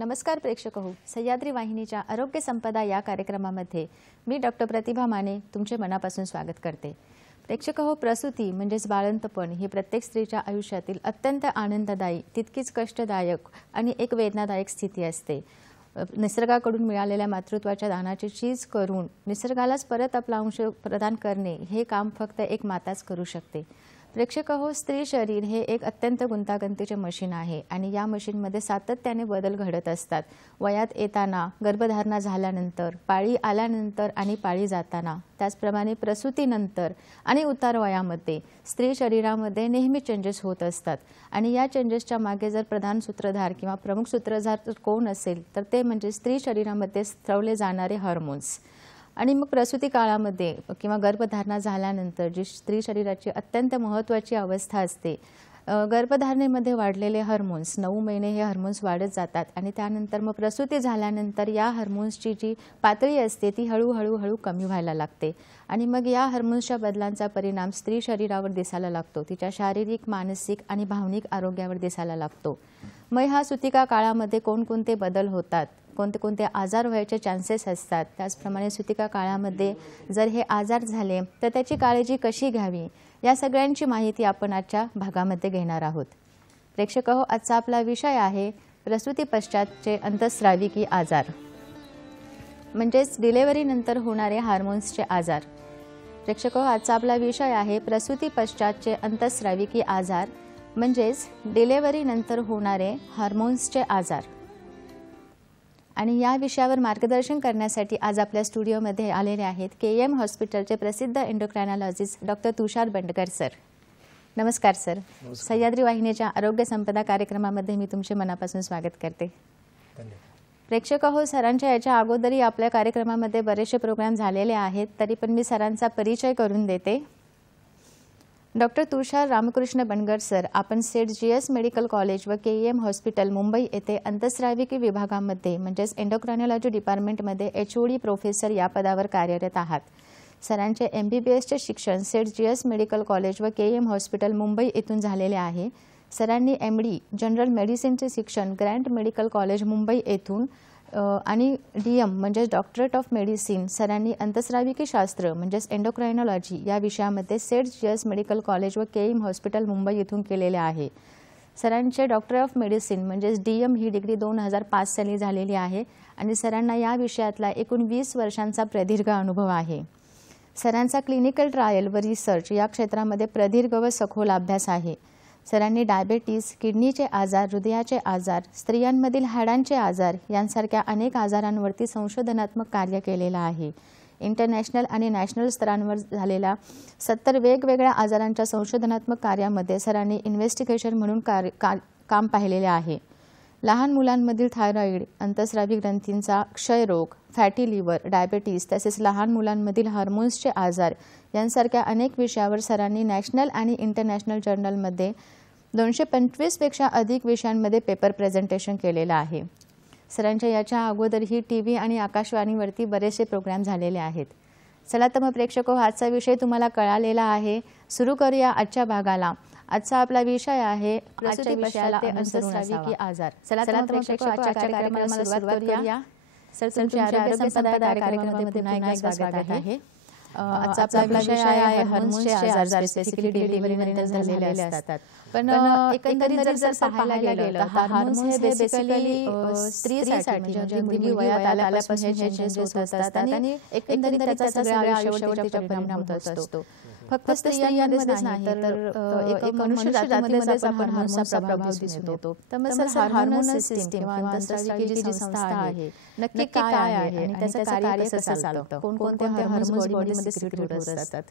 नमस्कार प्रेक्षक हो, सह्याद्री वाहिनीच्या आरोग्य संपदा या कार्यक्रमामध्ये मी डॉक्टर प्रतिभा माने तुमचे मनापासून स्वागत करते। प्रेक्षक हो, प्रसूती म्हणजेच बाळंतपण ही प्रत्येक स्त्रीच्या आयुष्यातील अत्यंत आनंददायी, तितकीच कष्टदायक आणि एक वेदनादायक स्थिती असते। निसर्गाकडून मिळालेल्या मातृत्वाच्या दानाची चीज करून निसर्गालाच परत आपला अंश प्रदान करणे हे काम फक्त एक माताच करू शकते। प्रेक्षक हो, स्त्री शरीर हे एक अत्यंत गुंतागुंतीचे मशीन आहे आणि या मशीनमध्ये सातत्याने बदल घडत असतात। वयात येताना, गर्भधारणा झाल्यानंतर, पाळी आल्यानंतर आणि पाळी जाताना, त्याचप्रमाणे प्रसूतीनंतर आणि उतार वयामध्ये स्त्री शरीरामध्ये नेहमी चेंजेस होत असतात आणि या चेंजेसच्या मागे जर प्रधान सूत्रधार किंवा प्रमुख सूत्रधार कोण असेल तर ते म्हणजे स्त्री शरीरामध्ये स्त्रवले जाणारे हार्मोन्स। आणि मग प्रसूती काळामध्ये किंवा गर्भधारणा झाल्यानंतर जी स्त्री शरीराची अत्यंत महत्त्वाची अवस्था असते, गर्भधारणेमध्ये वाढलेले हार्मोन्स 9 महिने हे हार्मोन्स वाढत जातात आणि त्यानंतर मग प्रसूती झाल्यानंतर या हार्मोन्सची जी पातळी असते ती हळूहळू कमी व्हायला लागते आणि मग या हार्मोन्सच्या बदलांचा परिणाम स्त्री शरीरावर दिसायला लागतो, तिच्या शारीरिक, मानसिक आणि भावनिक आरोग्यावर दिसायला लागतो। मग ह्या सुतिका काळामध्ये कोणकोणते बदल होतात, कोणते आजार व्हायचे चान्सेस असतात, त्याचप्रमाणे सुतिका काळामध्ये जर हे आजार झाले तर त्याची काळजी कशी घ्यावी या सगळ्यांची माहिती आपण आजच्या भागामध्ये घेणार आहोत। प्रेक्षक हो, आजचा आपला विषय आहे प्रसूती पश्चातचे अंतःस्राविकी आजार म्हणजेच डिलिव्हरी नंतर होणारे हार्मोन्सचे आजार। प्रेक्षक हो, आजचा आपला विषय आहे प्रसूती पश्चातचे अंतःस्राविकी आजार म्हणजेच डिलिव्हरी नंतर होणारे हार्मोन्सचे आजार। आणि या विषयावर मार्गदर्शन करण्यासाठी आज आपल्या स्टुडिओमध्ये आलेले आहेत KM हॉस्पिटलचे प्रसिद्ध एंडोक्रायनॉलॉजिस्ट डॉक्टर तुषार बंडकर सर। नमस्कार सर। सह्याद्री वाहिनीच्या आरोग्य संपदा कार्यक्रमामध्ये मी तुमचे मनापासून स्वागत करते। प्रेक्षक हो, सरांच्या याच्या अगोदरही आपल्या कार्यक्रमामध्ये बरेचसे प्रोग्राम झालेले आहेत, तरी पण मी सरांचा परिचय करून देते। डॉक्टर तुषार रामकृष्ण बंडकर सर, आपण सेठ GS मेडिकल कॉलेज व KM हॉस्पिटल मुंबई येथे अंतःस्राविकी विभागामध्ये म्हणजेच एंडोक्रायनॉलॉजी डिपार्टमेंटमध्ये HOD प्रोफेसर या पदावर कार्यरत आहात। सरांचे MBBSचे शिक्षण सेठ GS मेडिकल कॉलेज व KM हॉस्पिटल मुंबई येथून झालेले आहे। सरांनी MD जनरल मेडिसिनचे शिक्षण ग्रँट मेडिकल कॉलेज मुंबई येथून आणि DM म्हणजे डॉक्टरेट ऑफ मेडिसिन सरांनी अंतःस्राविकी शास्त्र म्हणजेच एंडोक्रायनॉलॉजी या विषयामध्ये सेठ GS मेडिकल कॉलेज व KM हॉस्पिटल मुंबई येथून केलेले आहे। सरांचे डॉक्टर ऑफ मेडिसिन म्हणजेच DM ही डिग्री 2005 साली झालेली आहे आणि सरांना या विषयातला एकूण 20 वर्षांचा प्रदीर्घ अनुभव आहे। सरांचा क्लिनिकल ट्रायल व रिसर्च या क्षेत्रामध्ये प्रदीर्घ व सखोल अभ्यास आहे। सरांनी डायबिटीज, किडनीचे आजार, हृदयाचे आजार, स्त्रियांमधील हाडांचे आजार यांसारख्या अनेक आजारांवरती संशोधनात्मक कार्य केलेलं आहे। इंटरनॅशनल आणि नॅशनल स्तरांवर झालेल्या 70 वेगवेगळ्या आजारांच्या संशोधनात्मक कार्यामध्ये सरांनी इन्व्हेस्टिगेशन म्हणून काम पाहिलेले आहे। लहान मुलांमधील थायरॉईड, अंतःस्रावी ग्रंथींचा क्षयरोग, फॅटी लिव्हर, डायबिटीज तसेच लहान मुलांमधील हार्मोन्सचे आजार यांसारख्या अनेक विषयावर सरांनी नॅशनल आणि इंटरनॅशनल जर्नलमध्ये 225 पेक्षा अधिक विषयांमध्ये पेपर प्रेझेंटेशन केलेलं आहे। सरांच्या याच्या अगोदरही TV आणि आकाशवाणीवरती बरेचसे प्रोग्राम झालेले आहेत। चला तर मग प्रेक्षको, आजचा विषय तुम्हाला कळालेला आहे। सुरू करूया आजच्या भागाला। आजचा आपला विषय आहे प्रसूती पश्चात अंतःस्राविकी आजार। चला तर प्रेक्षको, आजच्या कार्यक्रमाला सुरुवात करूया। सर, तुमच्या आरोग्य संपदा कार्यक्रमामध्ये पुन्हा एकदा स्वागत आहे। आजचा आपला विषय आहे हार्मोन्सचे आजार, स्पेसिफिकली डिलिव्हरी नंतर झालेले असतात। पण एकंदरीत जर पाहायला गेलं तर हार्मोन्स हे बेसिकली स्त्रीसाठी म्हणजे मुलगी वयात आल्यापासून हे चेंजेस होत असतात आणि एकंदरीत त्याचा सगळ्या आयुष्यावर त्याचा परिणाम होत असतो। फक्त स्त्रियांमध्येच नाही तर एक मनुष्य जातीमध्येच आपण हार्मोन्सचा प्रभाव दिसून येतो। तर मग सर, हार्मोनल सिस्टीम किंवा अंतःस्राविकी जी संस्था आहे नक्की काय आहे आणि त्याचं कार्य कसं चालतं, कोणकोणते हार्मोन्स बॉडीमध्ये सिक्रेट होत असतात?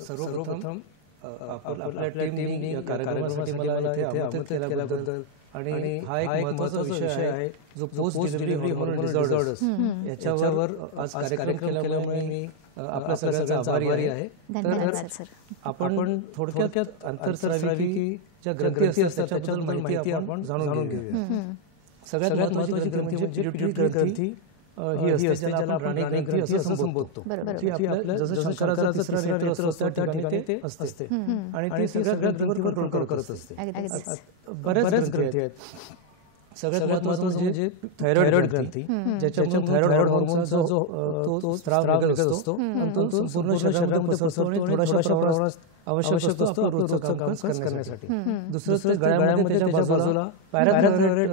सर्वप्रथम आपल्या टीमने या कार्यक्रमासाठी मला इथे आमंत्रित केल्याबद्दल आणि हा एक महत्त्वाचा विषय आहे जो पोस्ट डिलिव्हरी हार्मोनल डिसऑर्डर्स याच्यावर आज कार्यक्रम केल्यामुळे मी आपल्या सगळ्यांचा आभारी आहे। तर आपण थोडक्यात अंतःस्राविकीच्या ग्रंथी असतात त्याच्याबद्दल माहिती आपण जाणून घेऊया। सगळ्यात महत्त्वाची ग्रंथी म्हणजे पिट्युटरी ग्रंथी ही असते, ज्याला आपण राणी ग्रंथी असं संबोधतो। ती आपल्या जसं शंकराचा तिसरा नेत्र असतो त्या ठिकाणी ते असते आणि ती सगळ्या ग्रंथींवर कंट्रोल करत असते। बऱ्याच ग्रंथी आहेत। सगळ्यात महत्त्वाचं म्हणजे थायरॉइड ग्रंथी, ज्याच्यामुळे थायरॉइड हॉर्मोनचा जो तो स्त्राव निघत असतो आणि तो संपूर्ण शरीरामध्ये पसरतो आणि थोड्याशा प्रमाणात आवश्यक असतो आपलं रोजचं कामकाज करण्यासाठी. दुसरं गळ्यामध्ये त्याच्या बाजूला पॅराथायरॉइड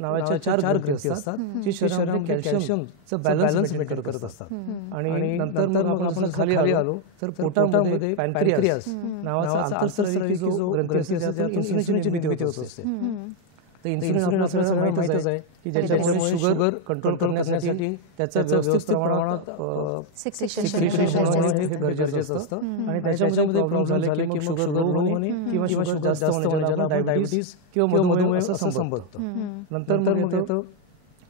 नावाच्या 4 ग्रंथी असतात, जी शरीरामध्ये कॅल्शियमचं बॅलन्स मेंटेन करत असतात. आणि नंतर मग आपण खाली आलो तर पोटामध्ये पॅनक्रियास नावाचा आंतरस्रावी जो ग्रंथी असते त्यात इन्सुलिनची निर्मिती होत असते. तर इन्सुलिन आपल्याला माहितच आहे की ज्याच्यामुळे शुगर कंट्रोल करण्यासाठी त्याचं व्यवस्थित प्रमाणात सिक्रेशन होणे हे गरजेचं असतं. आणि त्याच्यामध्ये प्रॉब्लेम झाले की शुगर लो होणे किंवा शुगर जास्त होणे, ज्याला डायबिटीज किंवा मधुमेह असं संबोधतं. नंतर मग येतं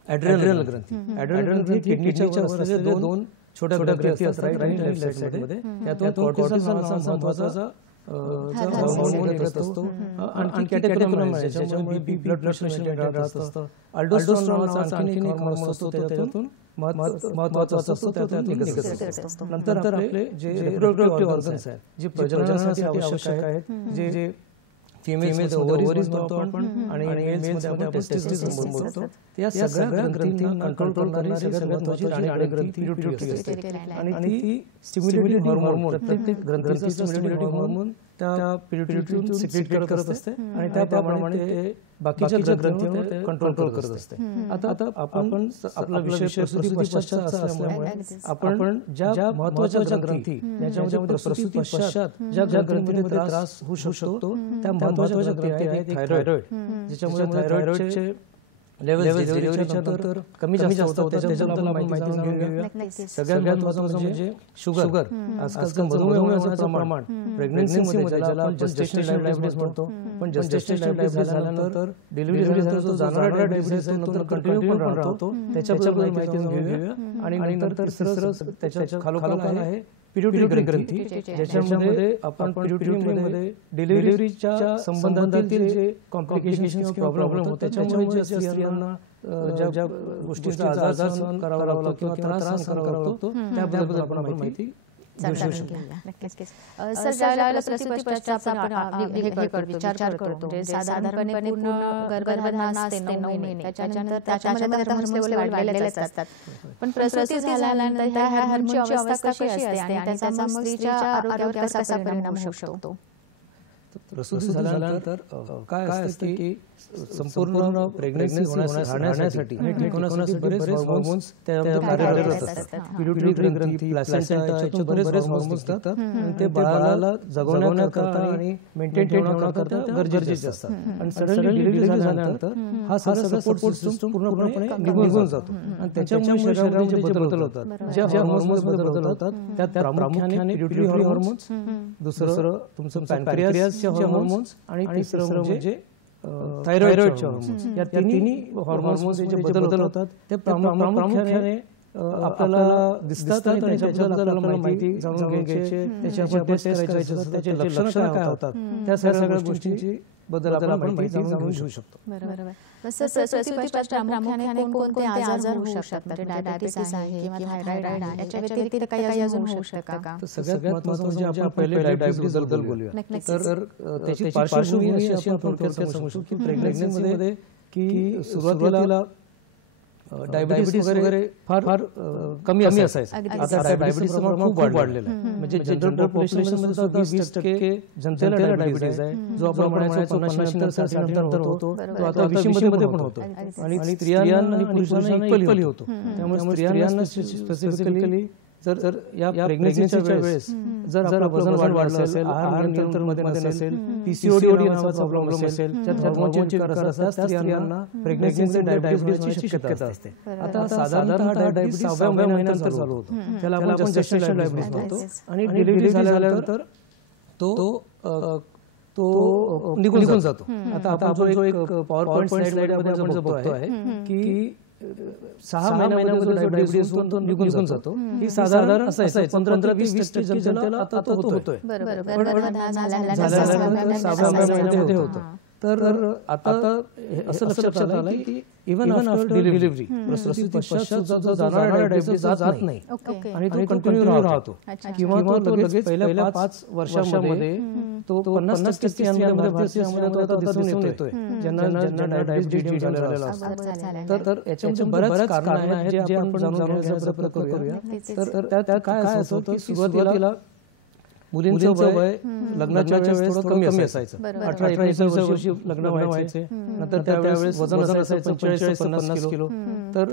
ॲड्रेनल ग्रंथी. ॲड्रेनल ग्रंथी किडनीच्या वर असलेल्या 2 छोट्या ग्रंथी असतात, राईट आणि लेफ्ट साईडमध्ये. त्यातून कॉर्टिसॉल नावाचा महत्त्वाचा हार्मोन निघत असतो. आणि कॅटेकोलामाइन ज्याच्यामुळे ब्लड प्रेशर मेंटेन राहत असतं. अल्डोस्टेरॉन नावाचा आणखी एक हार्मोन असतो, त्यातून महत्त्वाचा असतो, त्यातून निघत असतो. नंतर आपले जे रिप्रोडक्टिव्ह ऑर्गन्स आहेत, जे प्रजननासाठी आवश्यक आहेत, जे फिमेल्स ओव्हरीज म्हणतो आपण आणि मेल्समध्ये आपण टेस्टिस म्हणतो, त्या सगळ्या ग्रंथींना कंट्रोल करणारी सगळ्यात महत्त्वाची राणी ग्रंथी पिट्युटरी असते. आणि ती स्टिम्युलेटिंग हार्मोन, प्रत्येक ग्रंथीचं स्टिम्युलेटिंग हार्मोन त्या पिट्युटरीतून सिक्रेट करत असते आणि त्याप्रमाणे ते बाकीच्या ग्रंथींवर कंट्रोल करत असते. आता आपण आपला विषय प्रसूती पश्चातचा असल्यामुळे आपण ज्या महत्त्वाच्या ग्रंथी ज्याच्यामध्ये प्रसूती पश्चात ज्या ग्रंथीमध्ये त्रास होऊ शकतो त्या महत्त्वाच्या ग्रंथी आहेत थायरॉइड, ज्याच्यामुळे थायरॉइडचे लेवल डिलिव्हरीच्या नंतर कमी जास्त होतात, त्याच्याबद्दल आपण माहिती घेऊया. सगळ्यात महत्त्वाचं म्हणजे शुगर. आजकाल मधुमेह होण्याचं प्रमाण प्रेग्नन्सीमध्ये, ज्याला आपण जेस्टेशनल डायबिटीज म्हणतो, पण जेस्टेशनल डायबिटीज झाल्यानंतर डिलिव्हरी झाल्यानंतर जो जाणारा डायबिटीज आहे तो कंटिन्यू पण राहतो, त्याच्याबद्दल माहिती घेऊया. आणि नंतर तिसरं त्याच्या खालोखाल आहे पिट्युटरी ग्रंथी, ज्याच्यामध्ये आपण पिट्युटरीमध्ये डिलिव्हरीच्या संबंधातील जे कॉम्प्लिकेशन्स किंवा प्रॉब्लेम होते त्याच्यामुळे जे स्त्रियांना ज्या गोष्टींचा आजार सहन करावा लागतो किंवा त्रास सहन करावा लागतो त्याबद्दल आपण माहिती घेऊ शकतो. सर, ज्यावेळेला प्रसूती पश्चात आपण विचार करतो, साधारणपणे पूर्ण गर्भधारणा असते 9 महिने, त्याच्यामध्ये हार्मोन्स लेवल वाढलेलेच असतात. पण प्रसूती झाल्यानंतर ह्या हार्मोनची अवस्था कशी असते आणि त्याचा मग स्त्रीच्या आरोग्यावर कसा परिणाम होऊ शकतो? प्रसूती झाल्यानंतर काय असतं की संपूर्ण प्रेग्नन्सी राहण्यासाठी आणि टिकवण्यासाठी बरेच हार्मोन्स त्यामध्ये कार्यरत असतात. पिट्युटरी ग्रंथी, प्लॅसेंटा याच्यातून बरेच हार्मोन्स असतात आणि ते बाळाला जगवण्याकरता आणि मेंटेन ठेवण्याकरता गरजेचे असतात. आणि सडनली डिलिव्हरी झाल्यानंतर हा सगळा सपोर्ट सिस्टम पूर्णपणे निघून जातो आणि त्याच्यामुळे शरीरामध्ये जे बदल होतात, ज्या हार्मोन्समध्ये बदल होतात त्यात प्रामुख्याने पिट्युटरी हार्मोन्स, दुसरं तुमचं पॅनक्रियासचे हार्मोन्स आणि तिसरं म्हणजे थायरॉइडचे हार्मोन्स. या तिन्ही हार्मोन्सचे जे बदल होतात ते प्रामुख्याने आपल्याला दिसतात आणि त्याच्याबद्दल आपल्याला माहिती जाणून घ्यायची, त्याची आपण टेस्ट करायची असतात, त्याचे लक्षणं काय होतात, त्या सगळ्या गोष्टींची बद्दल आपण माहिती जाणून घेऊ शकतो. बरोबर. प्रसूती पश्चात प्रामुख्याने कोणते आजार होऊ शकतात? म्हणजे डायबिटीस आहे किंवा थायरॉइड आहे, याच्या व्यतिरिक्त काही अजून होऊ शकतं का? तर सगळ्यात महत्त्वाचं म्हणजे आपण पहिले डायबिटीस बद्दल बोलूया. तर त्याची पार्श्वभूमी अशी आपण थोडक्यात सांगू शकतो की प्रेग्नन्सीमध्ये की सुरुवातीला डायबिटीस वगैरे फार कमी असायचं. आता डायबिटीसचं प्रमाण खूप वाढलेलं आहे. म्हणजे जनरल पॉप्युलेशनमध्ये 20% जनतेला डायबिटीस आहे, जो आपण म्हणायचो 50 नंतर होतो, तो आता 20 मध्ये पण होतो आणि स्त्रियांना आणि पुरुषांना इक्वली होतो. त्यामुळे स्त्रियांना स्पेसिफिकली जर या प्रेग्नन्सीच्या वेळेस जर आपलं वजन वाढलं असेल, आहार नियंत्रणामध्ये नसेल, पीसीओडी नावाचा प्रॉब्लेम असेल, ज्यात हार्मोनचे विकार असतात, त्या स्त्रियांना प्रेग्नन्सीमध्ये डायबिटीस होण्याची शक्यता असते. आता साधारणतः डायबिटीस 6व्या महिन्यात चालू होतो, त्याला आपण जेस्टेशनल डायबिटीस म्हणतो. आणि डिलिव्हरी झाल्यानंतर तो निघून जातो. आता आपण जो एक पॉवर पॉइंट स्लाइडमध्ये आपण जो बघतोय की 6 महिन्यामध्ये जो डायबिटीस होतो निघून जातो, ही साधारण असायचं 15-20% जनतेला आता तो होतोय. पण 6व्या महिन्यामध्ये होतो. तर आता असं लक्षात आलं की इव्हन आफ्टर डिलिव्हरी प्रसूती पश्चात जो जाणारा डायबिटीस जात नाही आणि तो कंटिन्यू राहतो किंवा तो लगेच पहिल्या 5 वर्षांमध्ये तो 50% स्त्रियांमध्ये भारतीय स्त्रियांमध्ये आता दिसून येतोय ज्यांना डायबिटीस झालेला असतो. तर याच्यामध्ये बऱ्याच कारणं आहेत जे आपण जाणून घेण्याचा प्रयत्न करूया. तर त्यात काय असं होतं की सुरुवातीला मुलींचं वय लग्नाच्या वेळेस थोडं कमी असायचं. 18-19 वर्षी लग्न व्हायचे. नंतर त्यावेळेस वजन असायचं 45-50 किलो. तर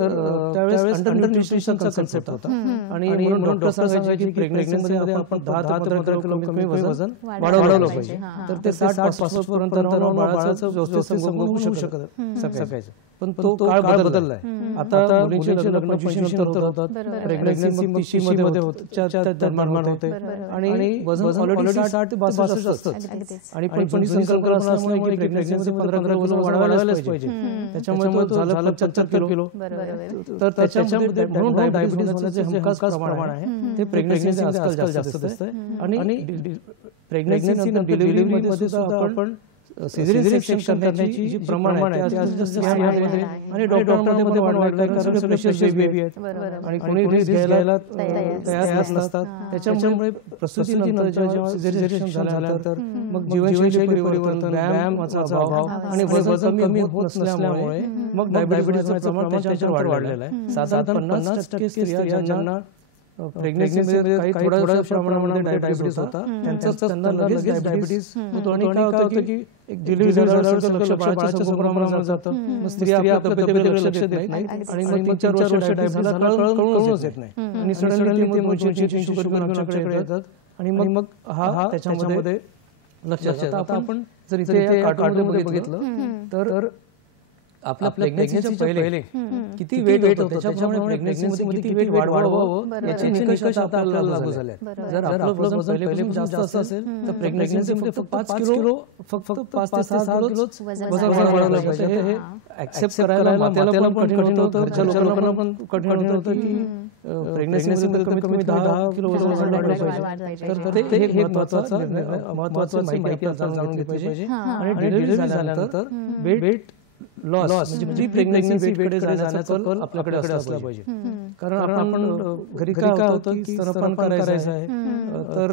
त्यावेळेस अंडर न्यूट्रिशनचा कन्सेप्ट होता आणि म्हणून डॉक्टर सांगायचे की प्रेग्नन्सीमध्ये आपण 10-15 किलो कमी वजन वाढवलं पाहिजे. तर ते 60-65 पर्यंत बाळाचं व्यवस्थित संगोपन होऊ शकायचं. पण तो काळ बदललाय. आता मुलींचे लग्न 25 नंतर होतात, प्रेग्नन्सी 30 मध्ये होते आणि वजन ऑलरेडी 60 ते 62 असतं आणि पण संकल्पना असल्यामुळे की प्रेग्नन्सी 15 किलो वाढवायलाच पाहिजे. त्याच्यामुळे तो झालं 75 किलो. तर त्याच्यामध्ये म्हणून डायबिटीस होण्याचे हमखास प्रमाण आहे ते प्रेग्नन्सी आजकाल जास्त दिसतंय. आणि प्रेग्नन्सी नंतर डिलिव्हरीमध्ये सुद्धा आपण सिझेरियन सेक्शन करण्याची जी प्रमाण आहे आणि डॉक्टरांमध्ये पण वाढलंय कारण प्रेशर बेबी आहेत आणि कोणी रिस्क घ्यायला तयार नसतात. त्याच्यामुळे प्रसूतीनंतर जेव्हा सिझेरियन झाल्यानंतर मग जीवनशैली परिवर्तन, व्यायामाचा अभाव आणि वजन कमी होत नसल्यामुळे मग डायबिटीसचं प्रमाण त्याच्यावर वाढलेलं आहे. साधारण 50% स्त्रिया ज्यांना प्रेग्नन्सीमध्ये काही थोड्या प्रमाणामध्ये डायबिटीस होता त्यांना लगेच डायबिटीस होतो. आणि काय होतं की एक डिलिव्हरी झाल्यावर लक्ष बाळाच्या संगोपनामध्ये जातं. मग स्त्रिया आपल्या तब्येतीकडे लक्ष देत नाही आणि मग 3-4 वर्ष डायबिटीसला कळूनच येत नाही आणि सडनली ते 200-300 शुगर आमच्याकडे येतात आणि मग हा त्याच्यामध्ये लक्षात येतं. आता आपण जर इथे कार्टूनमध्ये बघितलं तर आपल्या प्रेग्नन्सीच्या पहिले किती वेट होतं त्याच्यामुळे प्रेग्नन्सीमध्ये किती वेट वाढवावं याचे निकष आता आपल्याला लागू झाले. जर आपलं वजन पहिले जास्त असेल तर प्रेग्नन्सीमध्ये फक्त 5 किलो फक्त 5 ते 6 किलोच वजन वाढवलं पाहिजे. हे ऍक्सेप्ट करायला मातेला पण कठीण होतं, घरच्या लोकांना पण कठीण होतं की प्रेग्नन्सीमध्ये कमी 10 किलो वजन वाढवलं पाहिजे. तर ते एक महत्वाचं माहिती आपल्याला जाणून घेतली पाहिजे. आणि डिलिव्हरी झाल्यानंतर वेट लॉस म्हणजे प्री प्रेग्नन्सी वेटकडे जाण्याचा कल आपल्याकडे असला पाहिजे. कारण आपण घरी काय होतं की स्तनपान करायचं आहे तर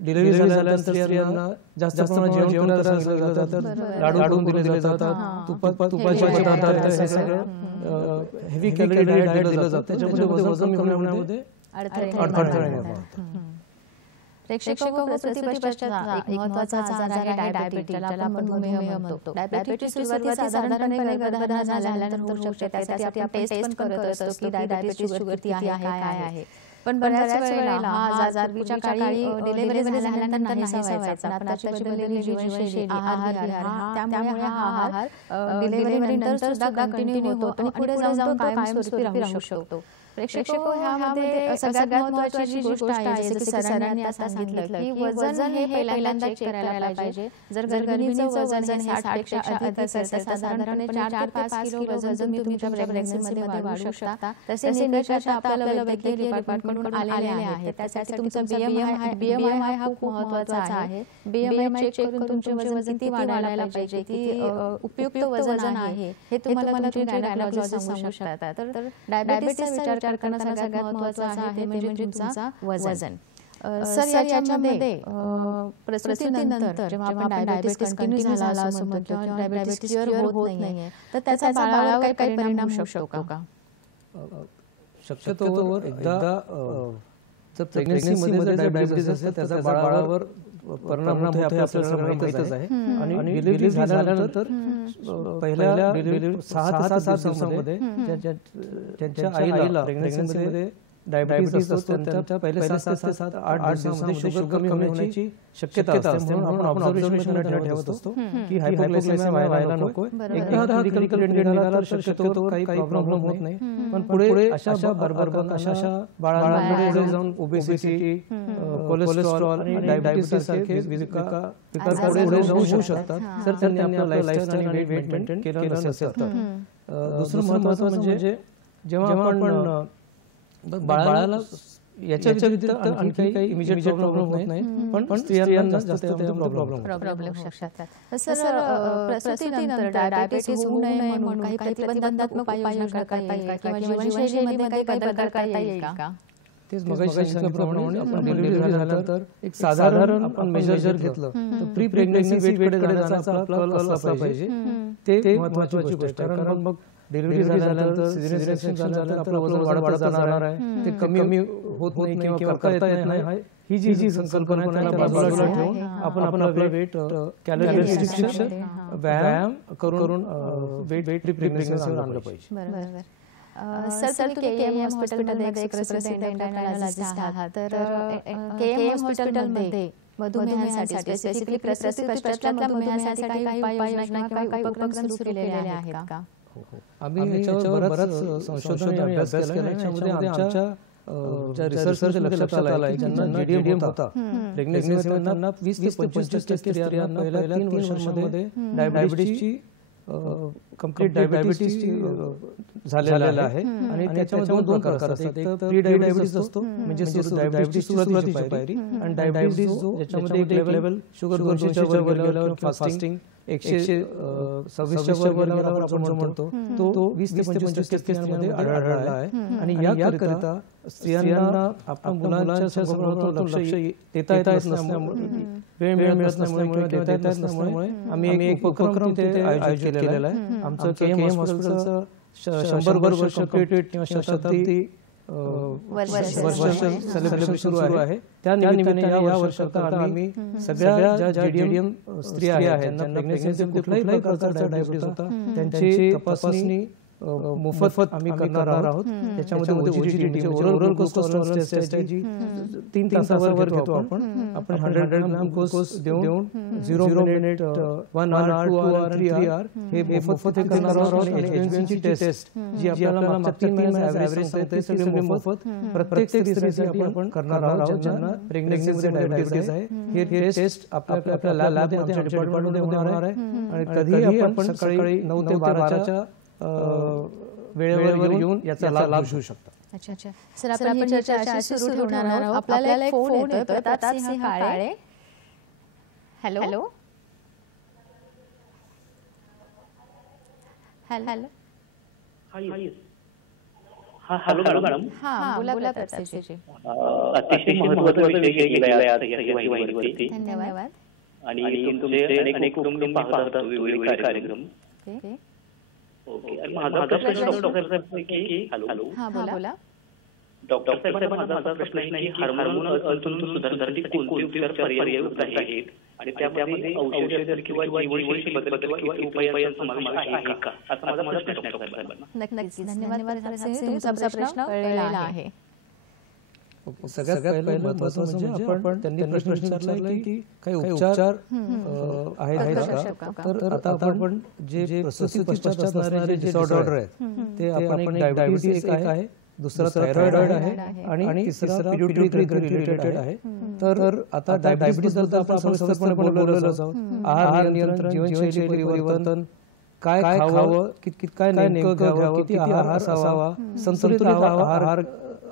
डिलिव्हरी झाल्यानंतर स्त्रियांना जास्त प्रमाणात जेवण करायला सांगितलं जातं, लाडू दिले जातात, तुपाचे पदार्थ हे सगळं हेवी कॅलरी डाएट दिलं जातं. त्याच्यामुळे वजन कमी होण्यामध्ये अडथळे निर्माण होतात. प्रेक्षक प्रसूती पश्चातचा एक महत्त्वाचा आजार आहे डायबिटीज, ज्याला आपण मधुमेह म्हणतो. डायबिटीजची सुरुवात साधारणपणे गर्भधारण झाल्यानंतर होऊ शकते. त्यासाठी आपण टेस्ट करत असतो की डायबिटीज शुगर किती आहे, काय आहे. पण बऱ्याच वेळेला हा आजार पूर्वीच्या काळी डिलिव्हरी झाल्यानंतर नाहीसा व्हायचा. पण आताची बदललेली जीवनशैली, आहार त्यामुळे हा आहार डिलिव्हरी नंतर सुद्धा कंटिन्यू होतो आणि पुढे जाऊन तो कायमस्वरूपी राहू शकतो. प्रेक्षक ह्यामध्ये सगळ्यात महत्त्वाची जी गोष्ट आहे जसं की सरांनी आता सांगितलं की वजन हे पहिल्यांदा चेक करायला पाहिजे. जर गर्भिणीचं वजन हे 60 पेक्षा अधिक असेल तर साधारणपणे 4 ते 5 किलो वजन तुम्ही तुमच्या प्रेग्नन्सीमध्ये वाढवू शकता. तसे निकष आपल्याला वैद्यकीय डिपार्टमेंटकडून आलेले आहेत. त्यासाठी तुमचा BMI हा खूप महत्त्वाचा आहे. BMI चेक करून तुमचे वजन किती वाढायला पाहिजे, किती उपयुक्त वजन आहे हे तुम्हाला तुमचे गायनेकोलॉजिस्ट सांगू शकतात. तर डायबिटीसचा विचार करताना सगळ्यात महत्त्वाचं आहे ते म्हणजे तुमचा वजन. सर याच्यामध्ये प्रसूतीनंतर जेव्हा आपण डायबिटीस कंटिन्यू झाला असं म्हणतो किंवा डायबिटीस क्युअर होत नाहीये तर त्याचा बाळावर काही परिणाम होऊ शकतो का? शक्यतो एकदा जर प्रेग्नन्सीमध्ये डायबिटीस असेल त्याचा बाळावर परिणाम होतो आपल्याला माहितच आहे. आणि डिलिव्हरी झाल्यानंतर पहिल्या 6 ते 7 दिवसांमध्ये त्यांच्या आईला प्रेग्नन्सीमध्ये डायबिटीस असतो. त्यांच्या पहिल्या 7 ते 8 दिवसांमध्ये शुगर कमी होण्याची शक्यता असते. म्हणून आपण ऑब्झर्वेशन ठेवत असतो की हायपोग्लायसेमिया व्हायला नको. एकदा हा क्लिनिकल ट्रेंड निघाला तर शक्यतो काही प्रॉब्लेम होत नाही. पण पुढे अशा बरबरबन अशा बाळांमध्ये जाऊन ओबेसिटी, कोलेस्ट्रॉल आणि डायबिटीस सारखे विकार पुढे जाऊ शकतात जर त्यांनी आपलं लाईफस्टाईल आणि वेट मेंटेन केलं नसेल तर. दुसरं महत्त्वाचं म्हणजे जेव्हा आपण बाळाला याच्या व्यतिरिक्त आणखी काही इमिजिएट प्रॉब्लेम होत नाही, पण स्त्रियांना जास्त प्रॉब्लेम प्रॉब्लेम होऊ शकतात. सर, प्रसूतीनंतर डायबिटीस होऊ नये म्हणून काही प्रतिबंधात्मक उपाययोजना करता येईल का? किंवा जीवनशैलीमध्ये काही बदल करता येईल का? तेच मगाशी सांगितल्याप्रमाणे आपण डिलिव्हरी झाल्यानंतर एक साधारण आपण मेजर जर घेतलं तर प्री प्रेग्नन्सी वेटकडे जाण्याचा आपला कल असला पाहिजे. ते महत्त्वाची गोष्ट आहे. कारण मग डिलिव्हरी झाल्यानंतर सिझेरियन सेक्शन झाल्यानंतर आपलं वजन वाढत जाणार आहे, ते कमी होत नाही किंवा करता येत नाही. ही जी संकल्पना आहे त्याला बाजूला ठेवून आपण आपलं वेट कॅलरी रिस्ट्रिक्शन व्यायाम करून वेट प्री प्रेग्नन्सीवर आणलं पाहिजे. बरोबर. सर, तुम्ही केएम हॉस्पिटलमध्ये एक प्रसिद्ध एंडोक्रायनॉलॉजिस्ट आहात. तर केएम हॉस्पिटलमध्ये मधुमेहासाठी स्पेसिफिकली प्रसूती पश्चातल्या मधुमेहासाठी काही उपाययोजना किंवा काही उपक्रम सुरू केलेले आहेत का? आम्ही याच्यावर बराच संशोधन आणि अभ्यास केला. याच्यामध्ये आमच्या रिसर्चमध्ये लक्षात आलं आहे ज्यांना जेडीएम होता प्रेग्नन्सीमध्ये त्यांना 20 ते 25% स्त्रियांना पहिल्या 3 वर्षांमध्ये डायबिटीसची कंप्लीट डायबिटीसची झालेला आहे. आणि त्याच्यामध्ये दोन प्रकार असतात. एक प्री डायबिटीस असतो म्हणजे डायबिटीस सुरुवातीची पायरी, आणि डायबिटीस जो ज्याच्यामध्ये एक लेवल शुगर 200च्या वर गेल्यावर फास्टिंग 126च्या वर गेल्यावर आपण म्हणतो तो 20 ते 25% स्त्रियांमध्ये आढळला आहे. आणि याकरिता स्त्रियांना आपल्या मुलांच्या संवर्धनावर लक्ष देता येत नसल्यामुळे, वेळ मिळत नसल्यामुळे, देता येत नसल्यामुळे आम्ही एक उपक्रम ते आयोजित केलेला आहे. आमचं केएम हॉस्पिटलचं 100 वर्ष कंप्लीट किंवा शताब्दी वर्ष सेलिब्रेशन सुरू आहे. त्या निमित्ताने या वर्षात आम्ही सगळ्या ज्या जेडीएम स्त्रिया आहेत ज्यांना प्रेग्नन्सीमध्ये कुठल्याही प्रकारचा डायबिटीस होता त्यांची तपासणी मोफत आम्ही करणार आहोत. त्याच्यामध्ये ओजीटी म्हणजे ओरल ग्लुकोज टॉलरन्स टेस्ट आहे जी 3 तासावर घेतो आपण 100 ग्रॅम ग्लुकोज देऊन 0 मिनिट 1 आवर 2 आवर 3 आवर हे मोफत करणार आहोत. आणि HbA1c टेस्ट जी आपल्याला मागच्या 3 महिन्याचा ॲव्हरेज सांगते ते सगळे मोफत प्रत्येक स्त्रीसाठी आपण करणार आहोत ज्यांना प्रेग्नन्सीमध्ये डायबिटीस आहे. हे टेस्ट आपल्या लॅबमध्ये आमच्या डिपार्टमेंटमध्ये होणार आहे. आणि कधीही आपण सकाळी 9 ते 12च्या वेळेवर येऊन याचा लाभ घेऊ शकता. अच्छा. सर, आपण चर्चा अशी सुरू ठेवणार आहोत. आपल्याला एक फोन येतोय. Pratap Singh Kale. Hello hello hello hello madam. बोला प्रतापजी. अतिशय महत्त्वाचा विषय गेला आहे. धन्यवाद. आणि तुमचे अनेक कुटुंब पाहतात वेगवेगळे कार्यक्रम. माझा प्रश्न डॉक्टर साहेब की हॅलो बोला. डॉक्टर साहेब, माझा प्रश्न आहे की हार्मोन संतुलन सुधारण्यासाठी कोणते पर्याय उपलब्ध आहेत आणि त्यामध्ये औषध किंवा जीवनशैली बदल किंवा उपायांचा समावेश आहे का, असा माझा प्रश्न आहे डॉक्टर साहेबांना. नक्कीच. धन्यवाद. तुमचा प्रश्न कळलेला आहे. सगळ्यात पहिलं महत्त्वाचं म्हणजे आपण त्यांनी प्रश्न विचारला की काही उपचार आहेत का. तर आता आपण जे प्रसूती पश्चात असणारे जे डिसऑर्डर आहेत ते आपण एक डायबिटीस एक आहे, दुसरा थायरॉइड आहे आणि तिसरा पिट्युटरी रिलेटेड आहे. तर आता डायबिटीस बद्दल आपण सविस्तरपणे बोललो आहोत. आहार नियंत्रण, जीवनशैली परिवर्तन, काय खावं, काय नेमकं घ्यावं, किती आहार असावा, संतुलित आहार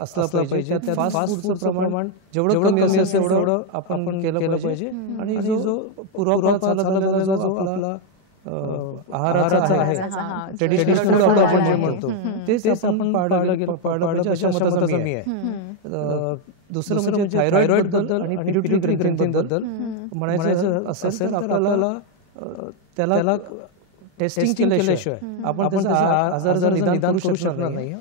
असला पाहिजे. त्यात फास्ट फूडचं प्रमाण जेवढं कमी असेल तेवढं आपण केलं पाहिजे. आणि जो पूर्वापार जो आपला आहाराचा आहे ट्रेडिशनल आपण जे म्हणतो तेच आपण पाळलं पाहिजे अशा मताचा मी आहे. दुसरं म्हणजे थायरॉइड बद्दल आणि पिट्युटरी ग्रंथी बद्दल म्हणायचं असेल तर आपल्याला त्याला टेस्टिंग केल्याशिवाय आपण आजार निदान करू शकणार नाही.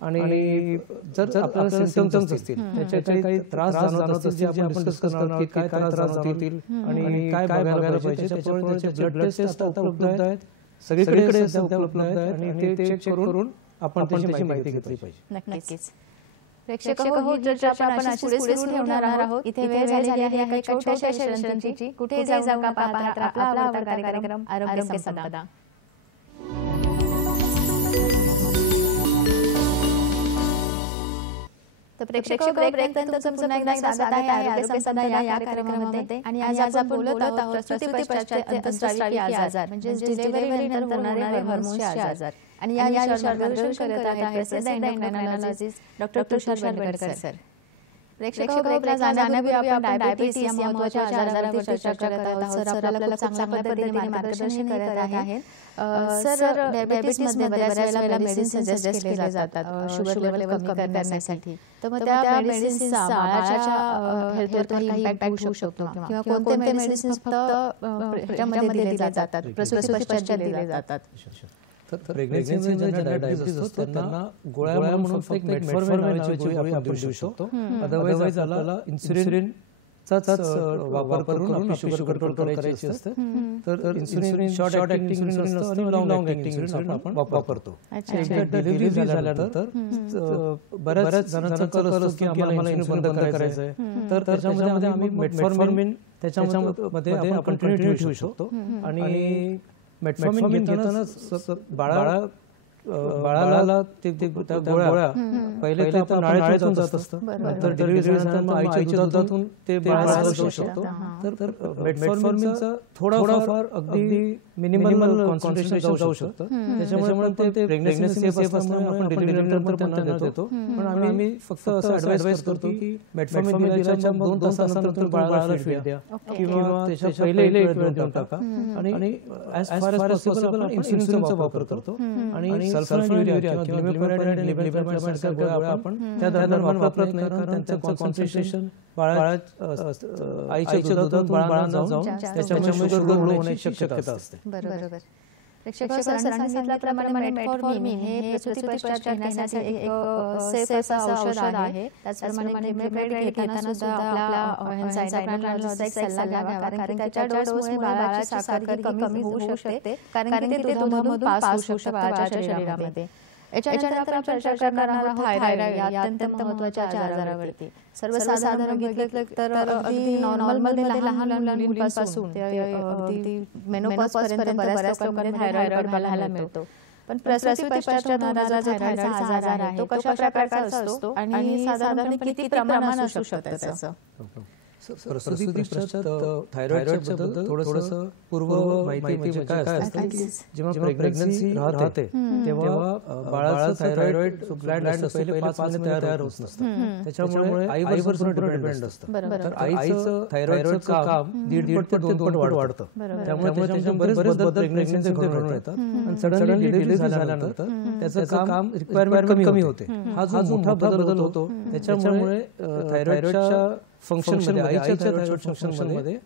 आणि जर आपल्याला सिम्पटम्स असतील, त्याचे काही त्रास जाणवत असतील जे आपण डिस्कस करणार की काय त्रास जाणवतील आणि काय बघायला पाहिजे, त्याच्यामुळे ब्लड टेस्ट आता उपलब्ध आहेत, सगळीकडे उपलब्ध आहेत आणि ते चेक करून आपण त्याची माहिती घेतली पाहिजे. नक्कीच. प्रेक्षक हो, चर्चा आपण अशी पुढे सुरू ठेवणार आहोत. इथे वेळ झालेली आहे एका छोट्याशा विश्रांतीची. कुठे जाऊ नका, पाहत राहा आपला आवडता कार्यक्रम आरोग्य संपदा. तर प्रेक्षक ब्रेक नंतर तुमचं पुन्हा एकदा स्वागत आहे आरोग्य संपदा या कार्यक्रमामध्ये. आणि आज आपण बोलत आहोत प्रसूती पश्चातचे अंतःस्रावी आजार म्हणजे डिलिव्हरी नंतर होणारे हार्मोन्सचे आजार. आणि या विषयावर मार्गदर्शन करत आहेत प्रसिद्ध एंडोक्रायनॉलॉजिस्ट डॉक्टर तुषार वनगडकर सर. प्रेक्षक ब्रेकला जाण्यापूर्वी आपण डायबिटीस या महत्त्वाच्या आजारावरती चर्चा करत आहोत. सर आपल्याला खूप चांगल्या पद्धतीने मार्गदर्शन करत आहेत. सर डायबिटीसमध्ये बऱ्याच वेळेला मेडिसिन सजेस्ट केले जातात शुगर लेवल कमी करण्यासाठी. तर मग त्या मेडिसिनचा बाळाच्या हेल्थवर काही इम्पॅक्ट होऊ शकतो किंवा कोणते मेडिसिन फक्त ह्याच्यामध्ये दिले जातात प्रसूती पश्चात दिले जातात. तर प्रेग्नन्सीमध्ये ज्यांना डायबिटीस असतो त्यांना गोळ्या म्हणून फक्त मेटफॉर्मिन नावाची गोळी आपण देऊ शकतो. अदरवाईज आपल्याला इन्सुलिनचाच वापर करून आपली शुगर कंट्रोल करायची असते. तर इन्सुलिन शॉर्ट ऍक्टिंग इन्सुलिन असतं आणि लॉंग ऍक्टिंग इन्सुलिन आपण वापरतो. एकदा डिलिव्हरी झाल्यानंतर बऱ्याच जणांचा कल असतो की आम्हाला इन्सुलिन बंद करायचं आहे. तर त्याच्यामध्ये आम्ही मेटफॉर्मिन त्याच्यामध्ये आपण कंटिन्यू ठेवू शकतो. आणि मेटफॉर्मिन घेताना बाळाला त्या गोळ्या पहिले तर आपण नाळेतून जात असतं. नंतर डिलिव्हरी झाल्यानंतर आईच्या दुधातून ते बाळाला जाऊ शकतो. तर मेटफॉर्मिनचा थोडाफार अगदी मिनिमल कॉन्सन्ट्रेशन जाऊ शकतं. त्याच्यामुळे ते प्रेग्नन्सी सेफ असल्यामुळे आपण डिलिव्हरी नंतर त्यांना देतो. पण आम्ही फक्त असं ऍडवाइस करतो की मेटफॉर्मिन दिल्याच्या 2 तासानंतर बाळाला फीड द्या किंवा त्याच्या पहिले एक वेळ देऊन टाका. आणि ॲज फार एज पॉसिबल आपण इन्सुलिनचा वापर करतो. आणि सल्फोनिक किंवा ग्लिमेराइड आणि लिबरमेंट सारख्या गोळ्या आपण त्या दरम्यान वापरत नाही, कारण त्यांचं कॉन्सन्ट्रेशन आईच्या दुधातून बाळांना जाऊन त्याच्यामुळे शुगर लो होण्याची शक्यता असते. बरोबर. प्रेक्षक सरांनी सांगितल्याप्रमाणे मेटफॉर्मिन हे प्रसूती पश्चात घेण्यासाठी एक सेफ असं औषध आहे. त्याचप्रमाणे ग्लिमेराइड घेताना सुद्धा आपला एंडोक्रायनॉलॉजिस्टचा एक सल्ला घ्यावा, कारण त्याच्या डोसमुळे बाळाची साखर कमी होऊ शकते, कारण की ते दुधामधून पास होऊ शकते बाळाच्या शरीरामध्ये. याच्यानंतर आपण चर्चा करणार आहोत थायरॉइड या अत्यंत महत्त्वाच्या आजारावरती. सर्वसाधारण बघितलं तर अगदी नॉर्मलमध्ये लहान मुलांपासून ते अगदी मेनोपॉज पर्यंत बऱ्याच लोकांमध्ये थायरॉइड पाहायला मिळतो. पण प्रसूती पश्चात होणारा जो थायरॉइडचा आजार आहे तो कशा प्रकारचा असतो आणि साधारणपणे किती प्रमाण असू शकतं त्याचं? प्रसूती पश्चात थायरॉइडच्या बद्दल थोडंसं पूर्व माहिती म्हणजे काय असतं की जेव्हा प्रेग्नन्सी राहते तेव्हा बाळाचं थायरॉइड ग्लँड पहिले 5 महिने तयार होत नसतं. त्याच्यामुळे आईवर डिपेंड असतं. तर आईचं थायरॉइडचं काम 1.5 ते 2 पट वाढतं. त्यामुळे त्याच्यामध्ये बरेच बदल प्रेग्नन्सीमध्ये घडून येतात. आणि सडनली डिलिव्हरी झाल्यानंतर त्याचं काम रिक्वायरमेंट कमी होते. हा जो मोठा बदल होतो त्याच्यामुळे थायरॉइडच्या फंक्शन आईच्या थायरॉइड फंक्शन मध्ये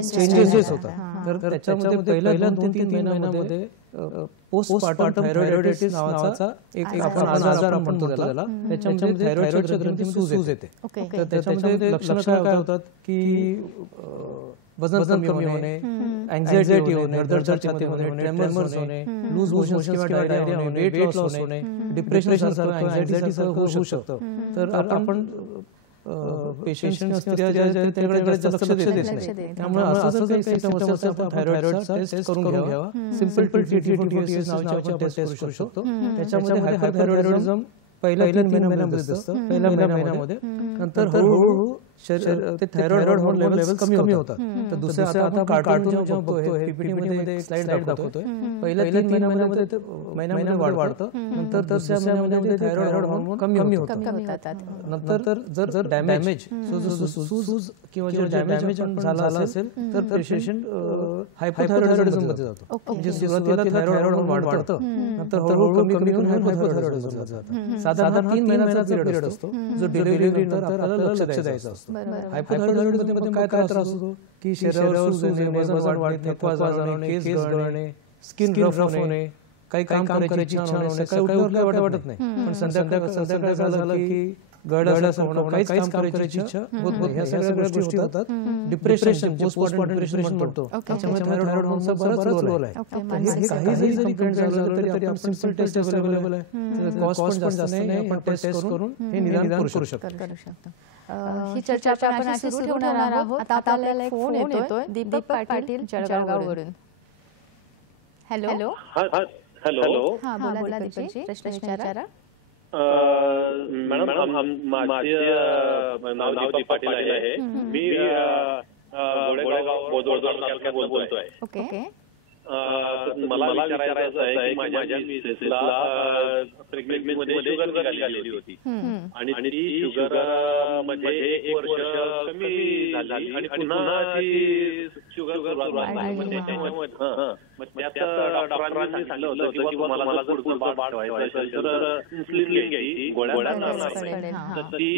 चेंजेस होतात. तर त्याच्यामध्ये पहिल्या 2-3 महिन्यामध्ये पोस्टपार्टम थायरॉइडायटिस नावाचा एक आपण आजार आपण म्हणतो त्याला. त्याच्यामध्ये थायरॉइडच्या ग्रंथीमध्ये सूज येते. तर त्याच्यामध्ये लक्षणं काय होतात की वजन कमी होणे, अँक्झायटी होणे, धडधड छाती होणे, ट्रेमर्स होणे, लूज मोशन्स किंवा डायरिया होणे, वेट लॉस होणे, डिप्रेशन सारखं अँक्झायटी सारखं होऊ शकतं. तर आपण पेशंट्स त्याकडे जास्त लक्ष देत नाही. त्यामुळे असं काही सिम्पटम्स असतात आपण थायरॉइडचा टेस्ट करून घ्यावा. सिंपल TTS नावाची आपण टेस्ट करू शकतो. त्याच्यामध्ये हायपरथायरॉइडिझम पहिल्या 3 महिन्यामध्ये दिसतं. पहिल्या महिन्यामध्ये नंतर हळूहळू ते थायरॉइड हार्मोन लेवल्स कमी होतात. तर दुसऱ्या आता आपण कार्टून जेव्हा बघतोय पीपीटीमध्ये एक स्लाइड दाखवतोय. पहिल्या 3 महिन्यामध्ये वाढतं. नंतर दुसऱ्या महिन्यामध्ये थायरॉइड हार्मोन कमी होतात. नंतर जर डॅमेज सूज किंवा जो डॅमेज झाला असेल तर पेशंट हायपोथायरॉइडिझम मध्ये जातो. म्हणजे सुरुवातीला थायरॉइड हार्मोन वाढतं, नंतर हळूहळू कमी करून हायपोथायरॉइडिझम मध्ये जातं. साधारण 3 महिन्याचा पिरियड असतो जो डिलिव्हरी नंतर आपल्याला लक्ष द्यायचं असतं. हायपोथायरॉइडिझम मध्ये काय त्रास होतो की शरीरावर सूज येणे, वजन वाढणे, थकवा जाणवणे, केस गळणे, स्किन रफ होणे, काही काम करायची इच्छा होणे, काही उठल्यावर वाटत नाही. पण संध्याकाळी झालं की गळल्यास होणं, काहीच काम करायची इच्छा होत नाही. ह्या सगळ्या गोष्टी होतात. डिप्रेशन, पोस्टपार्टम डिप्रेशन म्हणतो, त्याच्यामुळे थायरॉइड हार्मोनचा बराच रोल आहे. काही जरी कंप्लेंट झालं तरी आपण सिंपल टेस्ट अवेलेबल आहे. कॉस्ट पण जास्त नाही. आपण टेस्ट करून हे निदान करू शकतो. ही चर्चा आपण अशी सुरू ठेवणार आहोत. आता आपल्याला एक फोन येतोय दीपक पाटील जळगाववरून. हॅलो. हॅलो. हा बोला दीपकजी, प्रश्न विचारा. मॅडम माझे नाव दीपक पाटील आहे. मी गोळेगाव बोदवड तालुक्यात बोलतोय. ओके. मला विचारायचं आहे की माझ्या मिसेसला प्रेग्नन्सी मध्ये शुगर निघालेली होती आणि ती शुगर मध्ये 1 वर्ष कमी झाली आणि पुन्हा ती शुगर डॉक्टरांनी सांगितलं होतं की मला जर पुढचं बाळ ठेवायचं असेल तर इन्सुलिन घ्यायची, गोळ्या नाही. तर ती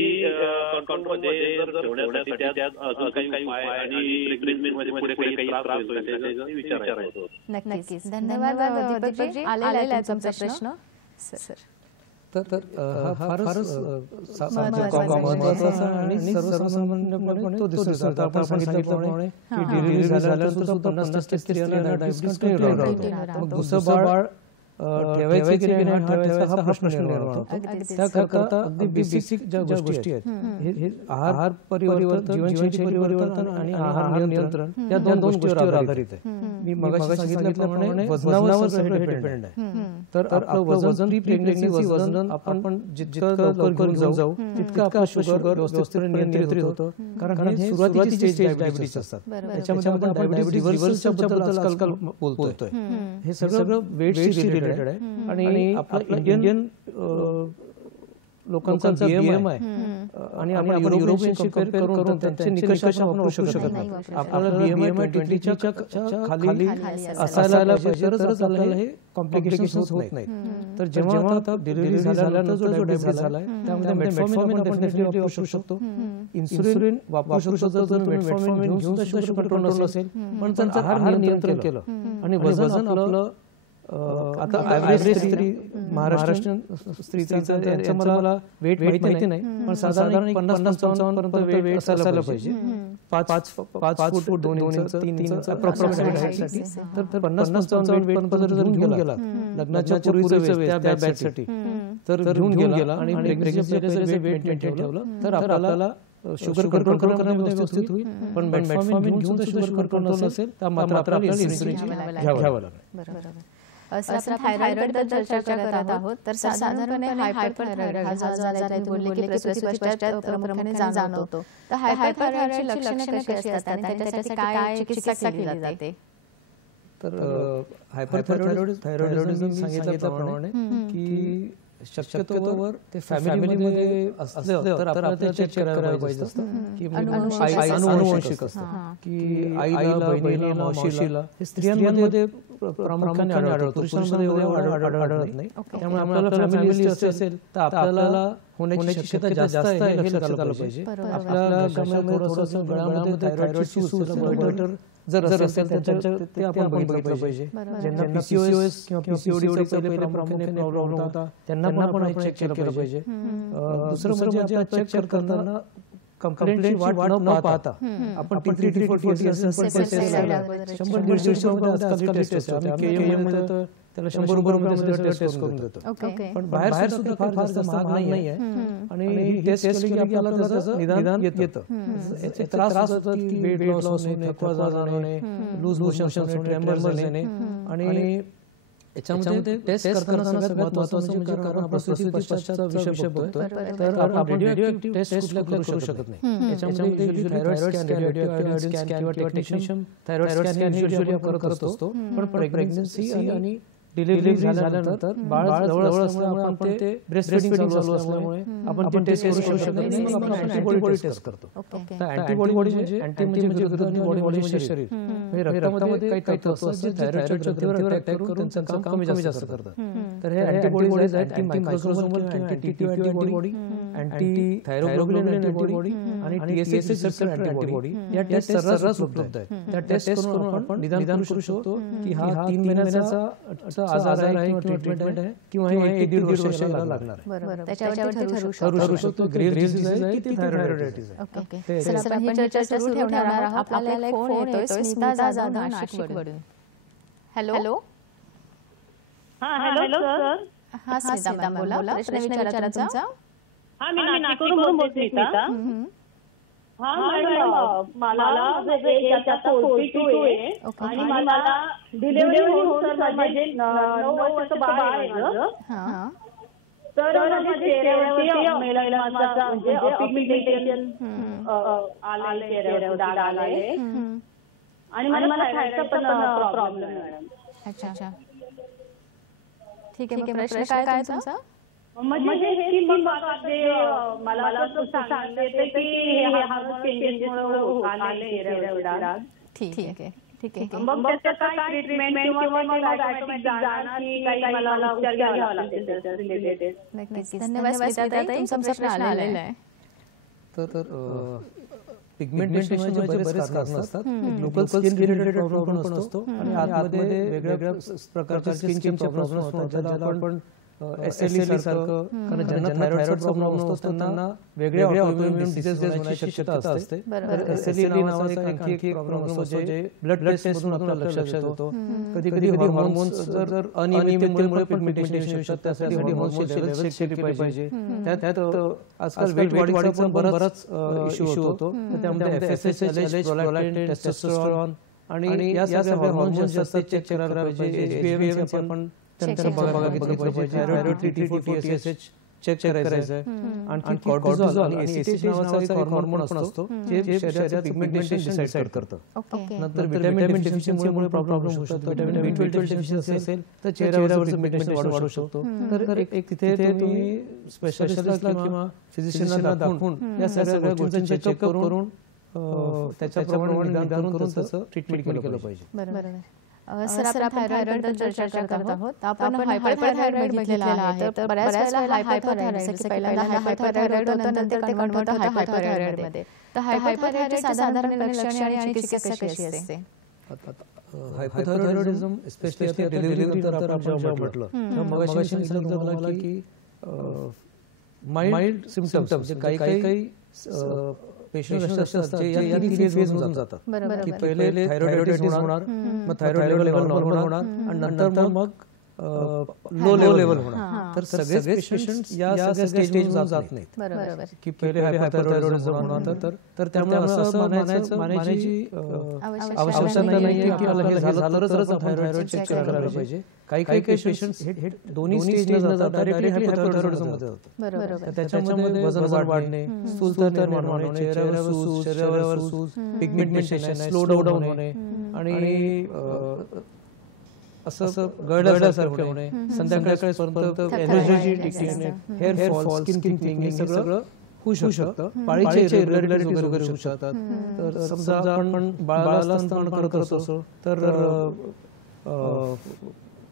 कंट्रोलमध्ये जर ठेवण्यासाठी त्यात अजून काही उपाय आणि प्रेग्नन्सी मध्ये पुढे काही त्रास होईल विचारायचं होतं. नक्कीच. धन्यवाद दीपकजी. आलेला आहे तुमचा प्रश्न. सर तर हा फारच महत्त्वाचा आणि सर्वसामान्यपणे तो दिसतो. आता आपण सांगितल्याप्रमाणे की डिलिव्हरी झाल्यानंतर सुद्धा 50% स्त्रियांना डायबिटीज कंटिन्यू राहतो. मग दुसरं बाळ ठेवायचं की नाही ठेवायचा हा प्रश्न निर्माण होतो. त्याकरता अगदी बेसिक ज्या गोष्टी आहेत, हे आहार परिवर्तन, जीवनशैली परिवर्तन आणि आहार नियंत्रण या दोन गोष्टीवर आधारित आहे. मी मगाशी सांगितल्याप्रमाणे वजनावर सगळं डिपेंड आहे. तर आपलं वजन प्री प्रेग्नन्सी वजन आपण जितकं लवकर घेऊन जाऊ तितकं आपलं शुगर व्यवस्थितपणे नियंत्रित होतं. कारण हे सुरुवातीची स्टेज डायबिटीज असतात. त्याच्यामध्ये आपण डायबिटीज रिव्हर्सलच्या बद्दल आजकाल बोलतोय. हे सगळं वेटशी रिलेटेड आहे आणि आपला इंडियन लोकांचा BMI आणि आपण युरोपियनशी कंपेअर करून त्यांचे निकष आपण वापरू शकत नाही. आपल्याला BMI 20च्या खाली असायला पाहिजे तरच आपल्याला हे कॉम्प्लिकेशन्स होत नाहीत. तर जेव्हा आता डिलिव्हरी झाल्यानंतर जो डायबिटीज झालाय त्यामध्ये मेटफॉर्मिन आपण डेफिनेटली वापरू शकतो. इन्सुलिन वापरू शकतो जर तुम्ही मेटफॉर्मिन घेऊन सुद्धा शुगर कंट्रोल नसेल. पण जर आहार नियंत्रण केलं आणि वजन आपलं आता ॲव्हरेज स्त्री महाराष्ट्रीयन स्त्रीचं मला वेट माहिती नाही, पण साधारण 50-55 पर्यंत वेट असायला पाहिजे. 5 फूट 2 इंच 3 इंच अप्रॉक्सिमेट हाईटसाठी. तर 50-55 वेट पर्यंत जर घेऊन गेला लग्नाच्या पूर्वीचं वेट त्या बॅचसाठी तर घेऊन गेला आणि प्रेग्नन्सीमध्ये वेट मेंटेन ठेवलं तर आपल्याला शुगर कंट्रोल करण्यामध्ये व्यवस्थित होईल. पण मेटफॉर्मिन घेऊन शुगर कंट्रोल नसेल तर मात्र आपल्याला इन्सुलिन घ्यावं लागेल. आपण थायरॉइड बद्दल चर्चा करत आहोत. तर साधारणपणे हायपरथायरॉइड हा जो आजार आहे, तुम्ही बोलले की प्रसूती पश्चात प्रामुख्याने जाणवतो. तर हायपरथायरॉइडची लक्षणे कशी असतात आणि त्याच्यासाठी काय चिकित्सा केली जाते? तर हायपरथायरॉइडिझम सांगितल्याप्रमाणे की शक्यतोवर ते फॅमिलीमध्ये असलं तर आपल्याला ते चेक करायला पाहिजे असतं की अनुवंशिक असतं की आईला, बहिणीला, मावशीला हे स्त्रियांमध्ये प्रामुख्याने आढळतं. पुरुषांमध्ये आढळत नाही. त्यामुळे आपल्याला फॅमिली असेल तर आपल्याला होण्याची शक्यता जास्त आहे हे लक्षात आलं पाहिजे. आपल्या थोडंसं गळ्यामध्ये थायरॉइडची सूज जर असेल ते आपण बघितलं पाहिजे. ज्यांना PCOS किंवा PCODचा पहिले प्रामुख्याने प्रॉब्लेम होता त्यांना पण आपण चेक केलं पाहिजे. दुसरं म्हणजे चेक करताना कंप्लेंटची वाट न पाहता आपण T3, T4, T taste 100-150 taste होते. त्याला 100 रुपये टेस्ट करून देतो. पण बाहेर सुद्धा फार जास्त महाग नाही आहे आणि ही टेस्ट केली की आपल्याला त्याचं निदान येतं. त्रास होतो की वेट लॉस होणे, थकवा जाणवणे, लूज मोशन होणे, ट्रेमर्स येणे आणि याच्यामध्ये टेस्ट करताना सगळ्यात महत्त्वाचं म्हणजे कारण आपण प्रसूती पश्चातचा विषय बघतोय तर आपण रेडिओ टेस्ट कुठल्या करू शकत नाही. याच्यामध्ये थायरॉइड स्कॅन, रेडिओ स्कॅन किंवा टेक्निशियन थायरॉइड स्कॅन हे युजुअली आपण करत असतो. पण प्रेग्नन्सी आणि डिलिव्हरी झाल्यानंतर बाळ जवळ असल्यामुळे आपण ते ब्रेस्ट फीडिंग चालू असल्यामुळे आपण ते टेस्ट करू शकत नाही. मग आपण अँटीबॉडी टेस्ट करतो. तर अँटीबॉडी म्हणजे अँटी म्हणजे विरुद्ध आणि बॉडी म्हणजे शरीर. रक्तामध्ये काही तत्व असतात जे थायरॉइडच्या ग्रंथीवर अटॅक करून त्यांचं काम कमी जास्त करतात. तर हे अँटीबॉडीज आहेत. अँटी मायक्रोसोमल किंवा anti TT antibody, anti thyroglobulin antibody आणि TSH रिसेप्टर अँटीबॉडी या टेस्ट सर्रास उपलब्ध आहेत. त्या टेस्ट करून आपण निदान करू शकतो की हा 3 महिन्याचा आजार आहे किंवा ट्रीटमेंट आहे किंवा हे 1-1.5 वर्षाला लागणार आहे. त्याच्यावरती ठरू शकतो ग्रेव्ह डिसीज आहे की थायरॉइडायटिस आहे. ओके. सर, आपण चर्चा सुरू ठेवणार आहोत. आपल्याला एक फोन येतोय स्मिता जाधव नाशिकवरून. हॅलो. Hello sir. हा स्मिता बोला. प्रश्न विचारा तुमचा. मी नाशिकवरून बोलते स्मिता. मॅडम मला एज आता 42 आहे आणि मला डिलिव्हरी होऊन सर माझे 9 वर्षाचं बाळ आहे माझं. तर माझ्या चेहऱ्यावरती मेलानोमाचा म्हणजे पिगमेंटेशन आले, चेहऱ्यावर डाग आले आणि मला थायरॉइडचा पण प्रॉब्लेम आहे मॅडम. अच्छा ठीक आहे. मग प्रश्न काय आहे तुमचा? म्हणजे हे मग आता ते मला असं सांगते की हे हार्मोन चेंजेसमुळे आले चेहऱ्यावर डाग. ठीक आहे. मग त्याचं काय ट्रीटमेंट किंवा मग ऑटोमॅटिक जाणार की काही मला उपचार घ्यावा लागतील त्याच्या रिलेटेड? नक्कीच. धन्यवाद स्मिताताई, तुमचा प्रश्न आलेला आहे. तर पिगमेंटेशनचे बरेच कारण असतात. लोकल स्किन रिलेटेड प्रॉब्लेम पण असतो आणि आतमध्ये वेगवेगळ्या प्रकारचे स्किनचे प्रॉब्लेम्स होतात ज्याला आपण SLE सारखं, कारण ज्यांना थायरॉइडचा प्रॉब्लेम असतो त्यांना वेगळ्या ऑटोइम्युन डिसीजेस होण्याची शक्यता असते. तर SLE नावाचा आणखी एक प्रॉब्लेम असतो जे ब्लड टेस्ट मधून आपल्याला लक्षात येतो. कधी कधी हार्मोन्स जर अनियमिततेमुळे पिगमेंटेशन येऊ शकतं, त्यासाठी हार्मोन्सची लेवल चेक केली पाहिजे. त्यात आजकाल वेट वाढीचा बराच इश्यू होतो. त्यामध्ये FSH, LH, प्रोलॅक्टिन, टेस्टोस्टेरॉन आणि या सगळ्या हार्मोन्स जे असतात चेक करायला पाहिजे. HbA1c आपण त्यांचं बघितलं पाहिजे. थायरॉइड T4, TSH चेक करायचं आहे. आणखी कॉर्टिसॉल आणि ACTH नावाचा एक हार्मोन पण असतो जे शरीराचं पिगमेंटेशन डिसाइड करतं. नंतर व्हिटॅमिन डेफिशियन्सीमुळे प्रॉब्लेम होऊ शकतो. व्हिटॅमिन B12 डेफिशियन्सी असेल तर चेहऱ्यावरचं पिगमेंटेशन वाढू शकतो. तर एक तिथे तुम्ही स्पेशलिस्टला किंवा फिजिशियनला दाखवून या सगळ्या गोष्टींचं चेकअप करून त्याच्याप्रमाणे निदान करून त्याचं ट्रीटमेंट केलं पाहिजे. बरोबर. सर, आपण थायरॉइडबद्दल चर्चा करत आहोत. आपण हायपरथायरॉइड बघितलेला आहे. तर बऱ्याच वेळेला हायपरथायरॉइड, जसं की पहिल्यांदा हायपरथायरॉइड होतं, नंतर ते कन्व्हर्ट होतं हायपरथायरॉइडमध्ये. तर हायपरथायरॉइडची साधारणपणे लक्षणे आणि चिकित्सा कशी असते? हायपोथायरॉइडिझम स्पेशली आता डिलिव्हरी नंतर आपण जेव्हा म्हटलं तेव्हा मगाशी सांगितलं मला की माइल्ड सिम्पटम्स काही पेशंट असे असतात जे या तीन फेज मधून जातात. की पहिले थायरॉइडायटिस होणार, मग थायरॉइड लेवल नॉर्मल होणार आणि नंतर मग लो लेवल होणार. तर सगळेच पेशंट या सगळ्या स्टेज मधून जात नाहीत. की पहिले हायपोथायरॉइडिझम होणार तर त्यामुळे असं मानायची आवश्यकता नाहीये की मला हे झालं तरच आपण थायरॉइड चेक करायला पाहिजे. काही पेशंट्स हे दोन्ही स्टेज न जाता डायरेक्टली हायपोथायरॉइडिझम मध्ये जातात. त्याच्यामध्ये वजन वाढणे, स्थूलता निर्माण होणे, चेहऱ्यावर सूज, शरीरावर सूज, पिगमेंटेशन, स्लो डाऊन होणे आणि असं गळल्यासारखे होणे, संध्याकाळपर्यंत energy decline, hair fall, skin thickening हे सगळं होऊ शकतं. पाळीचे इरेग्युलरिटीज वगैरे होऊ शकतात. तर समजा आपण बाळाला स्तनपान करत असो तर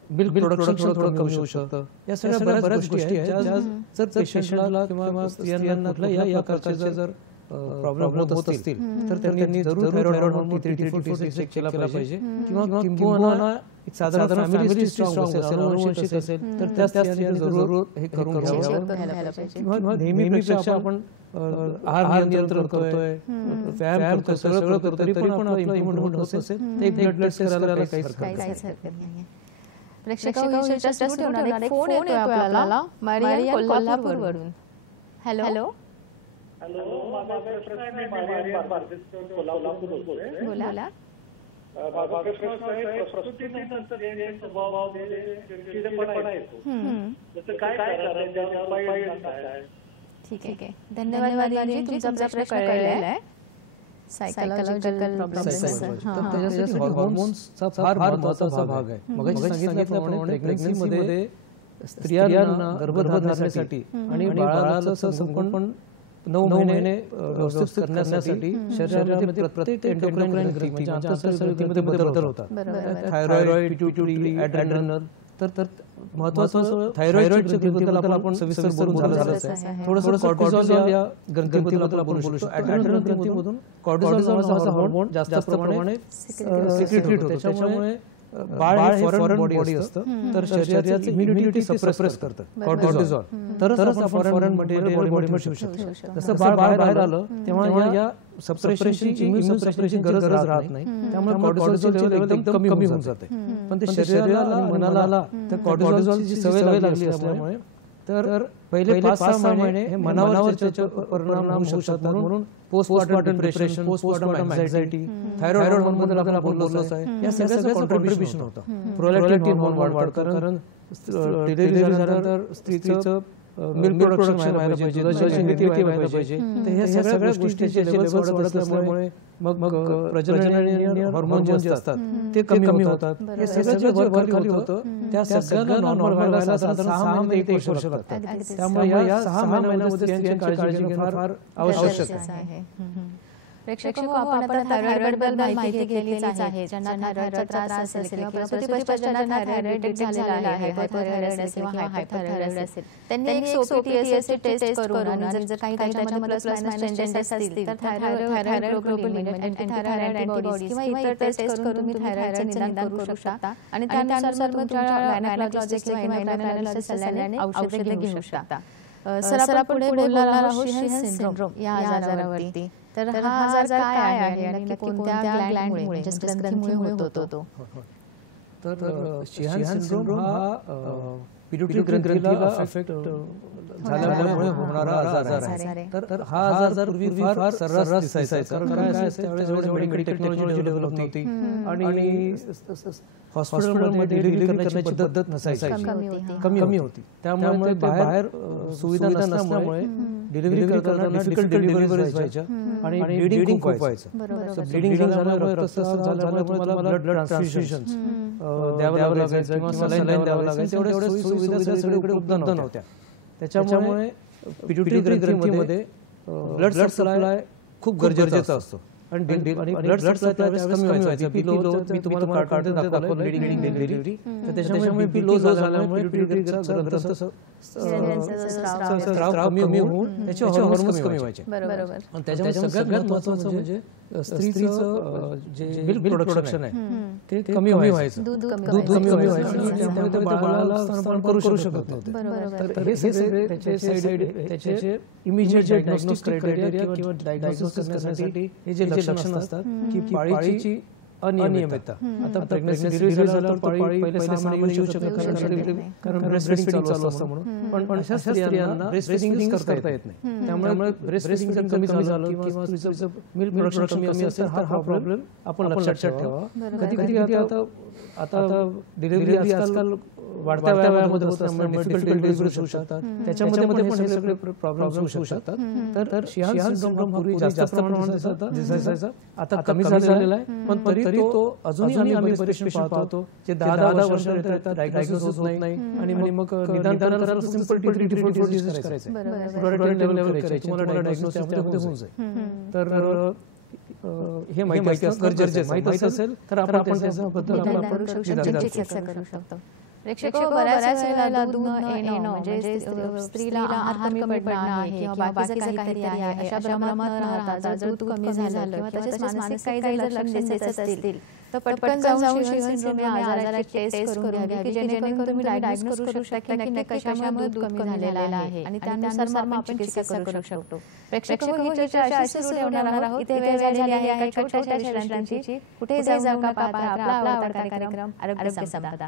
मिल्क प्रोडक्शन थोडं कमी होऊ शकतं. या सगळ्या बऱ्याच गोष्टी आहेत ज्या जर पेशंटला किंवा स्त्रियांना कुठल्या या प्रकारचे जर प्रॉब्लेम होत असतील तर त्यांनी जरूर थायरॉइड हार्मोन T4 चेक केला पाहिजे. किंवा साधारण फॅमिली स्ट्रॉंग असेल, अनुवंशिक असेल तर त्या स्त्रियांनी जरूर हे करून घ्यावं. किंवा नेहमीपेक्षा आपण आहार नियंत्रण करतोय, व्यायाम करतोय, सगळं करतोय, तरी पण आपलं इम्युनिटी होत असेल तर एक ब्लड टेस्ट करायला काहीच हरकत नाही. प्रेक्षकांना फोन येतोय आपल्याला मारिया कोल्हापूरवरून. हॅलो. माझा प्रश्न आहे, मी मारिया पार्थिस्टन कोल्हापूर बोलतोय. बोला. माझा प्रश्न आहे, प्रस्तुतीनंतर जे स्वभाव चिडचिडेपणा येतो, त्याचं काय करायचं, उपाय काय? ठीक आहे. धन्यवाद मारिया, तुमचा प्रश्न कळलेला आहे. Psychological problems. त्याच्यासाठी हार्मोन्सचा फार महत्त्वाचा भाग आहे. मगाशी सांगितल्याप्रमाणे प्रेग्नन्सीमध्ये स्त्रियांना गर्भधारणेसाठी आणि बाळाचं संगोपन 9 महिने व्यवस्थित करण्यासाठी शरीरामध्ये प्रत्येक एंडोक्राइन ग्रंथी म्हणजे आंतरस्रावी बदल होतात. Thyroid, pituitary, adrenal. तर महत्त्वाचं थायरॉइडच्या ग्रंथीबद्दल आपण सविस्तर बोलून झालंच आहे. थोडंसं कॉर्टिसॉल या ग्रंथीबद्दल आपण बोलू शकतो. ॲड्रेनल ग्रंथीमधून कॉर्टिसॉल नावाचा हार्मोन जास्त प्रमाणात सिक्रेट होतो. त्याच्यामुळे बाळ हे फॉरेन बॉडी असतं तर शरीराची इम्युनिटी सप्रेस करतं कॉर्टिसॉल. तरच आपण फॉरेन मटेरियल बॉडीमध्ये ठेवू शकतो. जसं बाळ बाहेर आलं तेव्हा या सप्रेशनची इम्युन सप्रेशनची गरज राहत नाही. त्यामुळे कॉर्टिसॉलची लेवल एकदम कमी होऊन जाते. पण ते शरीराला आणि मनाला त्या कॉर्टिसॉलची सवय लागली असल्यामुळे तर पहिले 5-6 महिने हे मनावर त्याचे परिणाम होऊ शकतात. म्हणून postpartum depression, postpartum anxiety, thyroid हार्मोनबद्दल आपण बोललोच आहे. या सगळ्याचं कॉन्ट्रिब्युशन होतं. प्रोलॅक्टिन हार्मोन वाढतं कारण डिलिव्हरी झाल्यानंतर स्त्रीचं मिल्क प्रोडक्शन व्हायला पाहिजे, दुधाची निर्मिती व्हायला पाहिजे. तर ह्या सगळ्या गोष्टीचे लेवल्स वाढत असल्यामुळे मग प्रजननीय हार्मोन जे असतात ते कमी होतात. हे सगळं जे वर खाली होतं त्या सगळ्यांना नॉर्मल व्हायला साधारण 6 महिने ते 1 वर्ष लागतात. त्यामुळे या 6 महिन्यामध्ये स्त्रियांची काळजी घेणं फार आवश्यक आहे. प्रेक्षक हो, आपण आता थायरॉइडबद्दल माहिती घेतलीच आहे. ज्यांना थायरॉइडचा त्रास असेल किंवा प्रसूतीपश्चात थायरॉइड डिटेक्ट झालेला आहे, हायपोथायरॉइड असेल किंवा हायपरथायरॉइड असेल, त्यांनी एक सोपी टेस्ट करून आणि जर काही त्याच्यामध्ये प्लस मायनस चेंजेस असतील तर थायरॉइड ग्लोबुलिन म्हणजे अँटीथायरॉइड अँटीबॉडीज किंवा इतर टेस्ट करून तुम्ही थायरॉइडचे निदान करू शकता आणि त्यानुसार मग तुमच्या गायनेकोलॉजिस्ट किंवा एंडोक्राइनॉलॉजिस्ट सल्ल्याने औषधे घेऊ शकता. सर, आपण पुढे बोलणार आहोत शिहन सिंड्रोम या आजारावरती. तर हा आजार काय आहे आणि नक्की कोणत्या ग्लँडमुळे म्हणजे ग्रंथीमुळे होतो तो? तर शिहन सिंड्रोम हा पिट्युटरी ग्रंथीला अफेक्ट झाल्यामुळे होणारा आजार आहे. तर हा आजार पूर्वी फार सर्रास दिसायचा. कारण काय असतं, त्यावेळेस मेडिकल टेक्नॉलॉजी डेव्हलप नव्हती आणि हॉस्पिटलमध्ये डिलिव्हरी करण्याची पद्धत नसायची, कमी होती. त्यामुळे बाहेर सुविधा नसल्यामुळे डिलिव्हरी करताना डिफिकल्ट डिलिव्हरीज व्हायच्या आणि ब्लिडिंग खूप व्हायचं. ब्लिडिंग झाल्यामुळे रक्तस्राव झाल्यामुळे तुम्हाला ब्लड ट्रान्सफ्युजन द्यावं लागायचं किंवा सलाईन द्यावं लागायचं. एवढ्या सुविधा सगळीकडे उपलब्ध नव्हत्या. त्याच्यामुळे पिट्युटरी ग्रंथीमध्ये ब्लड सप्लाय खूप गरजेचा असतो आणि ब्लड सप्लाय त्यावेळेस कमी व्हायचा. बीपी लो, मी तुम्हाला कार्टून दाखवलं ब्लिडिंग डिलिव्हरी, तर त्याच्यामुळे बीपी लो झाल्यामुळे पिट्युटरी स्त्राव कमी होऊन त्याचे हार्मोन्स कमी व्हायचे. आणि त्याच्यामुळे सगळ्यात महत्त्वाचं म्हणजे स्त्रीचं जे मिल्क प्रोडक्शन आहे ते कमी व्हायचं, दूध कमी व्हायचं. त्यामुळे ते बाळाला स्तनपान करू शकत नव्हते. तर हे सगळे त्याचे इमिजिएट डायग्नोस्टिक क्रायटेरिया किंवा डायग्नोसिस करण्यासाठी हे जे लक्षणं असतात की पाळीची अनियमितता. आता प्रेग्नन्सी डिलिव्हरी झाल्यावर पाळी पहिले 6 महिने येऊ शकत कारण ब्रेस्ट फीडिंग चालू असतं म्हणून. पण अशा स्त्रियांना ब्रेस्ट फीडिंग करता येत नाही. त्यामुळे ब्रेस्ट फीडिंग जर कमी झालं किंवा स्त्रीचं मिल्क प्रोडक्शन कमी असेल तर हा प्रॉब्लेम आपण लक्षात ठेवा. कधी आता डिलिव्हरी आजकाल वाढत्या वयामध्ये होत असल्यामुळे डिफिकल्ट डिलिव्हरीज होऊ शकतात. त्याच्यामध्ये पण हे सगळे प्रॉब्लेम्स होऊ शकतात. तर शिहन सिंड्रोम पूर्वी जास्त प्रमाणात दिसायचा, आता कमी झालेला आहे. पण तरी तो अजूनही आम्ही बरेचसे पाहतो जे 10 वर्ष डायग्नोसिस होत नाही आणि मग निदान करायला सिंपल डिफरंट करायचं, लेवल करायचं, तुम्हाला डायग्नोसिस होऊन जाईल. तर हे माहिती असेल तर आपण त्याच्याबद्दल चिकित्सा करू शकतो. प्रेक्षक बऱ्याच वेळेला दूध न येणं म्हणजे स्त्रीला आहार कमी पडणं आहे किंवा बाकीचं काहीतरी आहे अशा भ्रमात न राहता जर दूध कमी झालं किंवा तसेच मानसिक काही जर लक्षण दिसत असतील तर पटकन जाऊन शिहन सिंड्रोम या आजाराची टेस्ट करून घ्यावी की जेणेकरून तुम्ही डायग्नोस करू शकता की नक्की कशामुळे दूध कमी झालेलं आहे आणि त्यानुसार मग आपण चिकित्सा करू शकतो. प्रेक्षक ही चर्चा अशी सुरू ठेवणार आहोत. इथे वेळ झालेली आहे एका छोट्याशा विश्रांतीची. कुठे जाऊ नका, पाहता आपला आवडता कार्यक्रम आरोग्य संपदा.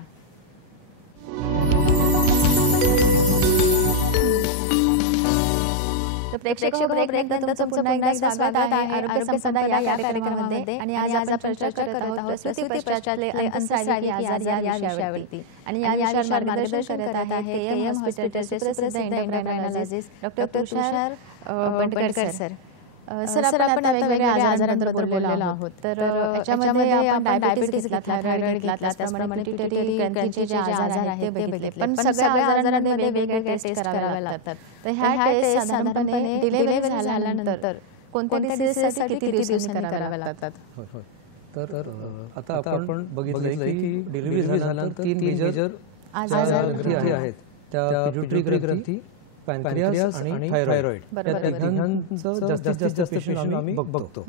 प्रेक्षक तुमचं पुन्हा एकदा स्वागत आहे आरोग्य संपदा या कार्यक्रमामध्ये. आणि आज आपण चर्चा करत आहोत प्रसूती पश्चातले अंतःस्रावी आजार या विषयावरती. आणि या विषयावर मार्गदर्शन करत आहे केएम हॉस्पिटलचे सुप्रसिद्ध एंडोक्रायनॉलॉजिस्ट डॉक्टर तुषार बंडकर सर. सर, आपण आता वेगवेगळ्या आजारांबद्दल बोललेलो आहोत. तर याच्यामध्ये आपण डायबिटीस घेतला, थायरॉइड घेतला, त्याचप्रमाणे पिट्युटरी ग्रंथीचे जे आजार आहेत ते बघितले. पण सगळ्या आजारांमध्ये वेगवेगळ्या टेस्ट कराव्या लागतात. तर ह्या टेस्ट साधारणपणे डिलिव्हरी झाल्यानंतर कोणत्या दिवसासाठी किती दिवसांनी कराव्या लागतात? तर आता आपण बघितलं की डिलिव्हरी झाल्यानंतर 3 मेजर आजार आहेत. त्या पिट्युटरी ग्रंथी, पॅनक्रियास आणि थायरॉइड. या तिघांचं जास्तीत जास्त पेशंट आम्ही बघतो.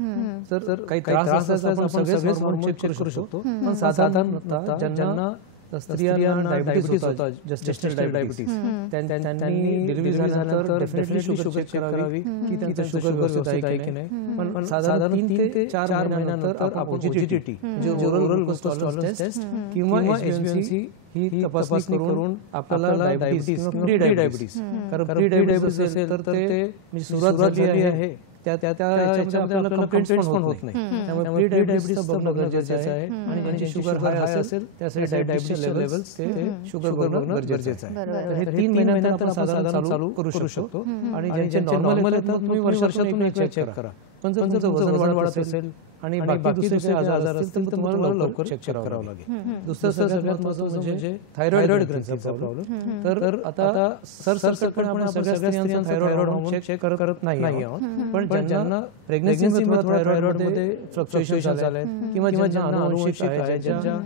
तर काही त्रास असल्यास आपण सगळेच हार्मोन चेक करू शकतो. पण साधारणतः ज्यांना स्त्रियांना डायबिटीस होता, जेस्टेशनल डायबिटीस, त्यांनी डिलिव्हरी झाल्यानंतर डेफिनेटली शुगर चेक करावी की त्यांचं शुगर व्यवस्थित आहे की नाही. पण साधारण 3 ते 4 महिन्यानंतर आपण OGTT म्हणजे ओरल ग्लुकोज टॉलरन्स टेस्ट किंवा HbA1c ही तपासणी करून आपल्याला डायबिटीस किंवा प्री डायबिटीस, कारण प्री डायबिटीस असेल तर ते सुरुवात झाली आहे त्याच्यामध्ये आपल्याला कंप्लेंट्स पण होत नाही. त्यामुळे प्री डायबिटीस बघणं गरजेचं आहे आणि ज्यांची शुगर हाय असेल त्यासाठी डायबिटीसचे लेवल्स ते शुगर बघणं गरजेचं आहे. तर हे 3 महिन्यानंतर साधारण चालू करू शकतो. आणि ज्यांचे नॉर्मल येतात तुम्ही वर्षातून एक चेक करा. पण जर तुमचं वजन वाढत असेल आणि बाकी दुसरे आजार असतील तर तुम्हाला लवकर चेक करावं लागेल. दुसरं सगळ्यात महत्त्वाचं म्हणजे थायरॉइड ग्रंथीचा प्रॉब्लेम. तर आता सरसकट आपण सगळ्या स्त्रियांचा थायरॉइड हॉर्मोन चेक करत नाही आहोत. पण ज्यांना प्रेग्नन्सीमध्ये थायरॉइडमध्ये फ्लक्च्युएशन झाले किंवा ज्यांना अनुवंशिक आहे, ज्यांच्या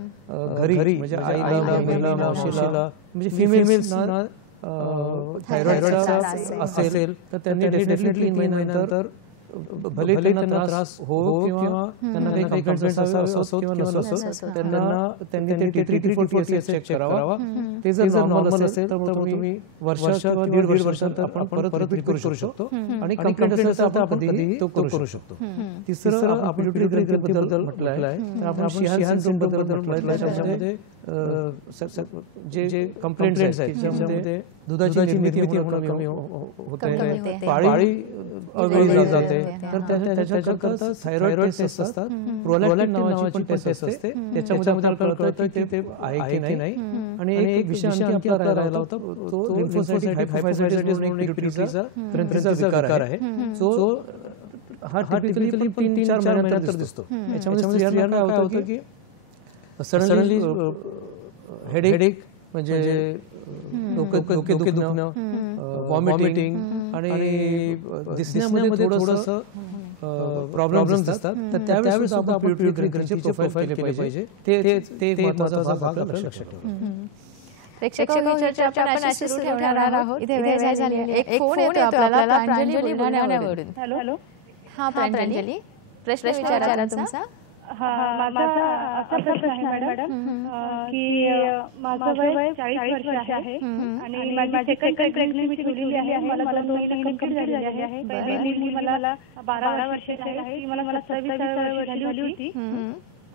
घरी म्हणजे आईला मावशीला म्हणजे फिमेल्सना थायरॉइडचा असेल तर त्यांनी डेफिनेटली 3 महिन्यानंतर भले त्यांना त्रास हो किंवा त्यांना काही कंप्लेंट्स असो किंवा नसो त्यांनी ते T3-T4 चेक करावा. ते जर नॉर्मल असेल तर तुम्ही वर्ष किंवा 1.5 वर्षात आपण परत रिपीट करू शकतो आणि कंप्लेंट असेल तर आपण कधी तो करू शकतो. तिसरं आपण पिट्युटरी ग्रंथीबद्दल म्हटलं आहे. तर आपण शिहान सिंड्रोमबद्दल म्हटलं आहे. त्याच्यामध्ये जे कंप्लेंट्स आहेत त्याच्यामध्ये दुधाची निर्मिती कमी होते, पाळी अवेळी जाते, तर त्याच्याकरता थायरॉइड टेस्ट असतात. प्रोलॅक्टिन नावाची टेस्ट असते. त्याच्यामध्ये आपल्याला कळतं की ते आहे की नाही. आणि एक विषय आणखी आपला राहिला होता तो लिम्फोसाइटिक हायपोफायसाइटिस म्हणून एक ग्रंथीचा विकार आहे. सो हा टिपिकली 3-4 महिन्यानंतर दिसतो. याच्यामध्ये स्त्रियांना काय होतं की सडनली हेडेक म्हणजे डोके दुखणं, व्हॉमिटिंग आणि दिसण्यामध्ये थोडंसं प्रॉब्लेम्स असतात. तर त्यावेळेस आपण पिट्युटरी ग्रंथीची प्रोफाईल केली पाहिजे. ते महत्त्वाचा भाग आपल्याला लक्षात ठेवावा. प्रेक्षकांची चर्चा आपण अशी सुरू ठेवणार आहोत. इथे वेळ झाली आहे. एक फोन येतो आपल्याला प्रांजली बुलढाण्यावरून. हॅलो. हा प्रांजली, प्रश्न विचारा तुमचा. माझा असा प्रश्न आहे मॅडम की माझं वय 40 वर्ष आहे आणि माझी सेकंड प्रेग्नन्सी ठेवलेली आहे. मला 2 महिने कंप्लीट झालेली आहे. पहिली मला 12 वर्षाची आहे. ती मला 27 वर्षाची झाली होती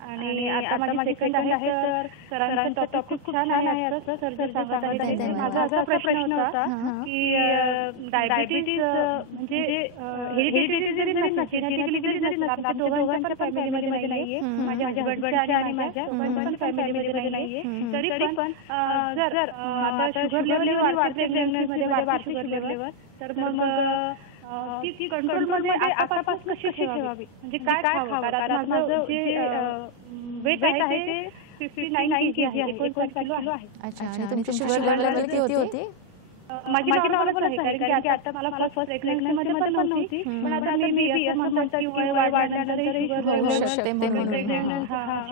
आणि आता माझी सेकंड आहे. तर सरांचा टॉपिक खूप छान आहे. असं सर जर सांगत आहे. माझा असा प्रश्न होता की डायबिटीज म्हणजे हेरिडिटरी जरी नसते, जेनेटिकली जरी नसते, आपल्या दोघांच्या फॅमिलीमध्ये नाहीये, माझ्या हजबंडच्या आणि माझ्या पण फॅमिलीमध्ये नाहीये, तरी पण जर आता शुगर लेवल वाढते प्रेग्नन्सीमध्ये वाढते शुगर लेवल, तर मग ती कंट्रोलमध्ये आतापासून कशी ठेवावी, म्हणजे काय खावं. कारण माझं जे वेट आहे ते 59 kg आहे, 59 किलो आहे. अच्छा, आणि तुमची शुगर लेवल किती होती? माझी नॉर्मल आहे, कारण की आता मला फर्स्ट प्रेग्नन्सीमध्ये पण नव्हती, पण आता मी असं म्हणतात की वय वाढल्यानंतर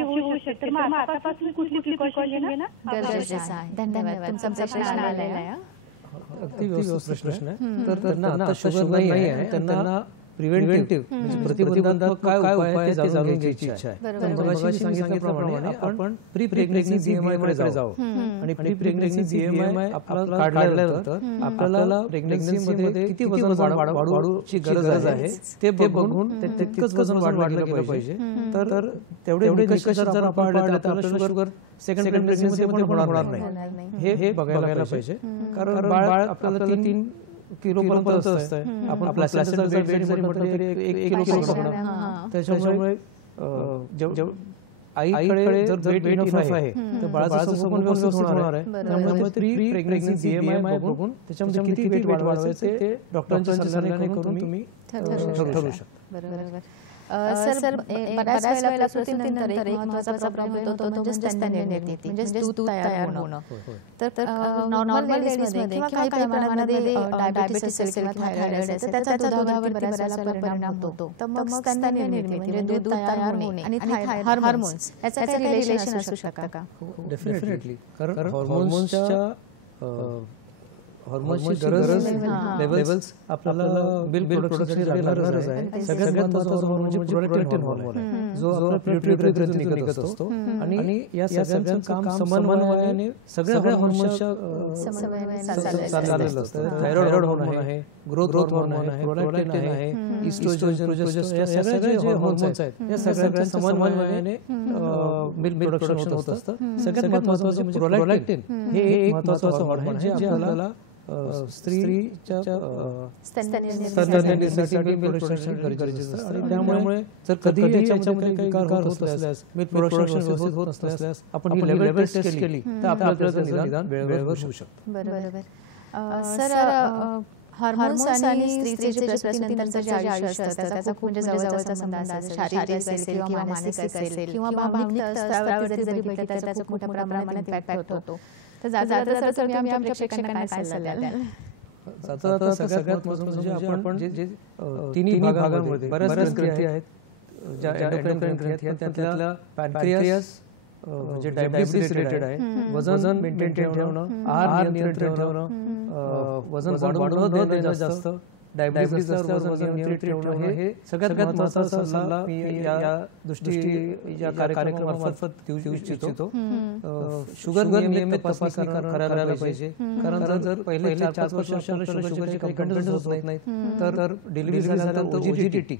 होऊ शकते. मग आतापासून कुठली प्रिकॉशन घेणं गरजेचं आहे. धन्यवाद, तुमचा प्रश्न आलेला आहे. अगदी व्यवस्थित प्रश्न आहे. तर त्यांना आता शुगर नाही आहे, त्यांना प्रिव्हेंटिव्ह म्हणजे प्रतिबंधात्मक काय उपाय आहेत ते जाणून घ्यायची इच्छा आहे. तर मगाशी सांगितल्याप्रमाणे आपण प्री प्रेग्नन्सी BMI कडे जाऊ आणि प्री प्रेग्नन्सी BMI आपला काढल्यानंतर आपल्याला प्रेग्नन्सीमध्ये किती वजन वाढवायची गरज आहे ते बघून तितकंच वजन वाढलं गेलं पाहिजे. तर तेवढे निकष जर आपण पाळले तर आपल्याला शुगर सेकंड प्रेग्नन्सीमध्ये पण होणार नाही. हे बघायला पाहिजे. कारण बाळ आपल्याला 3 किलो पर्यंत असतं. आपण प्लासेंटा वेट जरी म्हटलं तरी 1 किलो पकडा. त्याच्यामुळे आईकडे जर वेट इनफ आहे तर बाळाचं संगोपन व्यवस्थित होणार आहे. त्यामुळे प्री प्रेग्नन्सी BMI बघून त्याच्यामध्ये किती वेट वाढवायचं ते डॉक्टरांच्या सल्ल्याने करून तुम्ही ठरवू शकता. बरोबर. सर, बऱ्याच वेळेला प्रसूतीनंतर एक महत्त्वाचा प्रॉब्लेम होतो तो म्हणजे स्तननिर्मिती, म्हणजे दूध तयार होणं. तर नॉर्मल लेडीजमध्ये किंवा काही प्रमाणामध्ये डायबिटीस असेल किंवा थायरॉइड असेल तर त्याचा दुधावरती बऱ्याच वेळेला परिणाम होतो. तर मग स्तननिर्मिती म्हणजे दूध तयार होणे आणि हार्मोन्स याचं काही रिलेशन असू शकतं का? डेफिनेटली. कारण हॉर्मोन्सची गरज लेवल्स आपल्याला मिल्क प्रोडक्शनसाठी लागणारच आहे. सगळ्यात महत्त्वाचा हॉर्मोन म्हणजे प्रोलॅक्टिन हॉर्मोन आहे, जो आपल्या पिट्युटरी ग्रंथीतून निघत असतो. आणि या सगळ्यांचं काम समन्वयाने सगळ्या हॉर्मोन्सच्या चाललेलं असतं. थायरॉइड हॉर्मोन आहे, ग्रोथ हॉर्मोन आहे, प्रोलॅक्टिन आहे, इस्ट्रोजन, प्रोजेस्टेरॉन, या सगळ्या जे हॉर्मोन्स आहेत या सगळ्यांच्या समन्वयाने मिल्क प्रोडक्शन होत असतं. सगळ्यात महत्त्वाचं म्हणजे प्रोलॅक्टिन हे एक महत्त्वाचं हॉर्मोन आहे जे आपल्याला स्त्रीच्या स्तननिर्मितीसाठी मिल्क प्रोडक्शन गरजेचं असतं आणि त्यामुळे जर कधी याच्यामध्ये काही विकार होत असल्यास मिल्क प्रोडक्शन व्यवस्थित होत नसल्यास आपण ही लेवल टेस्ट केली तर आपल्याला त्याचं निदान वेळेवर होऊ शकतं. बरोबर. सर, हार्मोन्स आणि स्त्रीचे जे प्रसूतीनंतरचं जे आयुष्य असतं त्याचा खूप म्हणजे जवळचा संबंध असतो. शारीरिक असेल किंवा मानसिक असेल किंवा भावनिक स्तरावरती जरी बघितलं तर त्याचा मोठ्या प्रमाणात इम्पॅक्ट होतो. तर जाता तुम्ही आमच्या प्रेक्षकांना काय सल्ला द्याल? आता सगळ्यात महत्त्वाचं म्हणजे आपण जे तिन्ही भागांमध्ये बऱ्याच ग्रंथी आहेत ज्या एंडोक्राइन ग्रंथी आहेत त्यातल्या पॅनक्रियास जे डायबिटीज रिलेटेड आहे, वजन मेंटेन ठेवणं, आहार नियंत्रित ठेवणं, वजन वाढवणं न देणं जास्त, डायबिटीज असल्यावर वजन नियंत्रित ठेवणं हे सगळ्यात महत्त्वाचा सल्ला मी या या कार्यक्रमामार्फत देऊ इच्छितो. शुगर नियमित तपासणी करायला पाहिजे, कारण जर पहिले 4-5 वर्षांपर्यंत शुगरचे काही कंडिशन्स होत नाहीत तर डिलिव्हरी झाल्यानंतर OGTT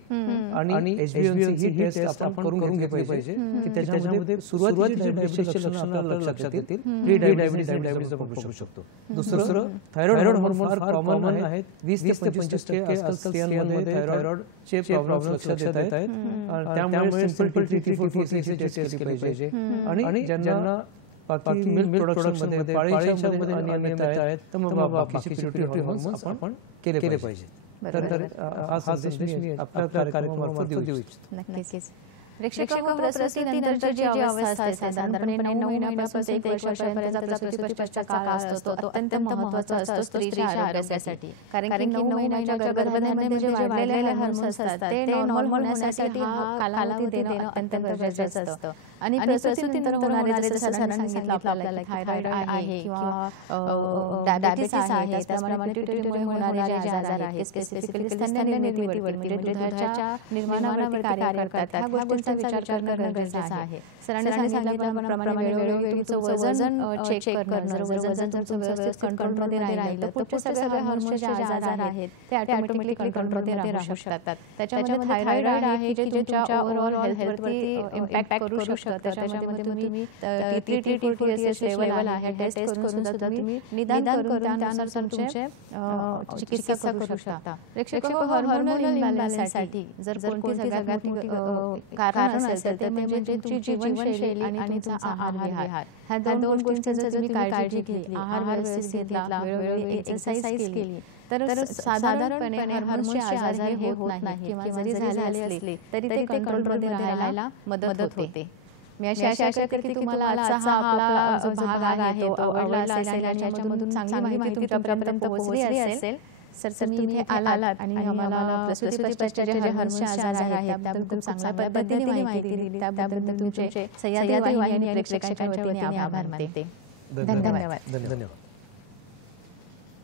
आणि HbA1c ही टेस्ट आपण करून घेतली पाहिजे की त्याच्यामध्ये सुरुवातीची डायबिटीसची लक्षणं आपल्याला लक्षात येतील. प्री डायबिटीज आपण बघू शकतो. दुसरं थायरॉइड हार्मोन फार कॉमन आहेत. 20-25% आजकाल स्त्रियांमध्ये थायरॉइडचे प्रॉब्लेम्स लक्षात येत आहेत. त्यामुळे सिंपल T3-T4 टेस्ट केली पाहिजे आणि ज्यांना बाकी मिल्क प्रोडक्शनमध्ये पाळीच्यामध्ये अनियमितता आहेत तर मग बाकीचे पिट्युटरी हार्मोन्स आपण केले पाहिजे. तर हा संदेश मी आपल्या कार्यक्रमामार्फत देऊ इच्छितो. नक्कीच. प्रेक्षकांनो, प्रसूतीनंतरची जी अवस्था असते साधारणपणे 9 महिन्यापासून 1 वर्षापर्यंतचा प्रसूतीपश्चातचा काळ असतो तो अत्यंत महत्त्वाचा असतो स्त्रीच्या आरोग्यासाठी. कारण की 9 महिन्याच्या गर्भाधानमध्ये जे वाढलेले हार्मोन्स असतात ते नॉर्मल होण्यासाठी हा कालावधी देणं अत्यंत गरजेचं असतं. आणि प्रसूतीनंतर होणारे जसं सरांनी सांगितलं आपल्याला थायरॉइड आहे किंवा डायबिटीस आहे, त्याचप्रमाणे पिट्युटरीमुळे होणारे जे आजार आहेत स्पेसिफिकली स्तननिर्मितीवरती म्हणजे दुधाच्या निर्माणावरती कार्य करतात ह्या गोष्टींचा विचार करणं गरजेचं आहे. सरांनी सांगितल्याप्रमाणे वेळोवेळी तुमचं वजन चेक करणं, जर वजन तुमचं व्यवस्थित कंट्रोलमध्ये राहिलं तर पुढचे सगळे हार्मोन्सचे जे आजार आहेत ते ऑटोमॅटिकली कंट्रोलमध्ये राहू शकतात. त्याच्यामध्ये थायरॉइड आहे जे तुमच्या ओव्हरऑल हेल्थवरती इम्पॅक्ट करू शकतं. त्याच्यामध्ये तुम्ही T3-T4 लेवल आहे टेस्ट करून सुद्धा तुम्ही निदान करून त्यानुसार तुमचे चिकित्सा करू शकता. प्रेक्षकांनो, हार्मोनल इम्बॅलन्ससाठी जर कोणती सगळ्यात मोठी कारण असेल तर म्हणजे तुमची जीवनशैली आणि तुमचा आहार ह्या दोन गोष्टींची जर तुम्ही काळजी घेतली, आहार व्यवस्थित घेतला, वेळोवेळी एक्सरसाइज केली तर साधारणपणे हार्मोन्सचे आजार हे होत नाही किंवा जरी झाले असले तरी ते कंट्रोलमध्ये राहायला मदत होते. मी अशी आशा करते की तुम्हाला आजचा हा आपला जो भाग आहे तो आवडला असेल आणि याच्यामधून चांगली माहिती तुमच्यापर्यंत पोहोचली असेल. सर, तुम्ही इथे आलात आणि आम्हाला प्रसूतीपश्चातचे जे हार्मोन्सचे आजार आहेत त्याबद्दल चांगल्या पद्धतीने माहिती दिली, त्याबद्दल तुमचे सह्याद्री वाहिनी प्रेक्षकांच्या वतीने आभार मानते. धन्यवाद.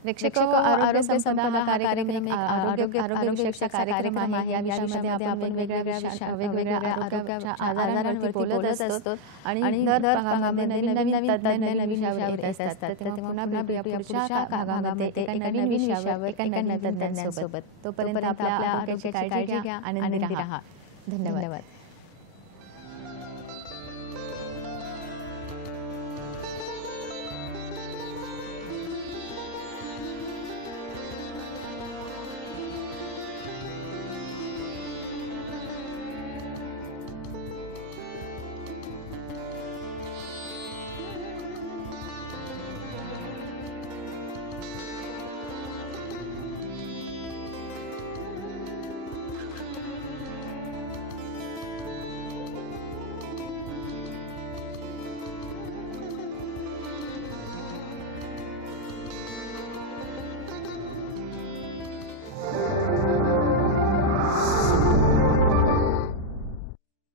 प्रेक्षकांनो, आरोग्य संपदा हा कार्यक्रम आरोग्यविषयक कार्यक्रम आहे. या विषयामध्ये आपण वेगवेगळ्या आरोग्याच्या आजारांवरती बोलत असतो आणि दर भागामध्ये नवीन तज्ञ विषयावर येत असतात. तेव्हा पुन्हा पुढच्या भागामध्ये एका नवीन विषयावर एका नवीन तज्ञांसोबत. तोपर्यंत आपल्या आरोग्याची काळजी घ्या, आनंदी राहा. धन्यवाद.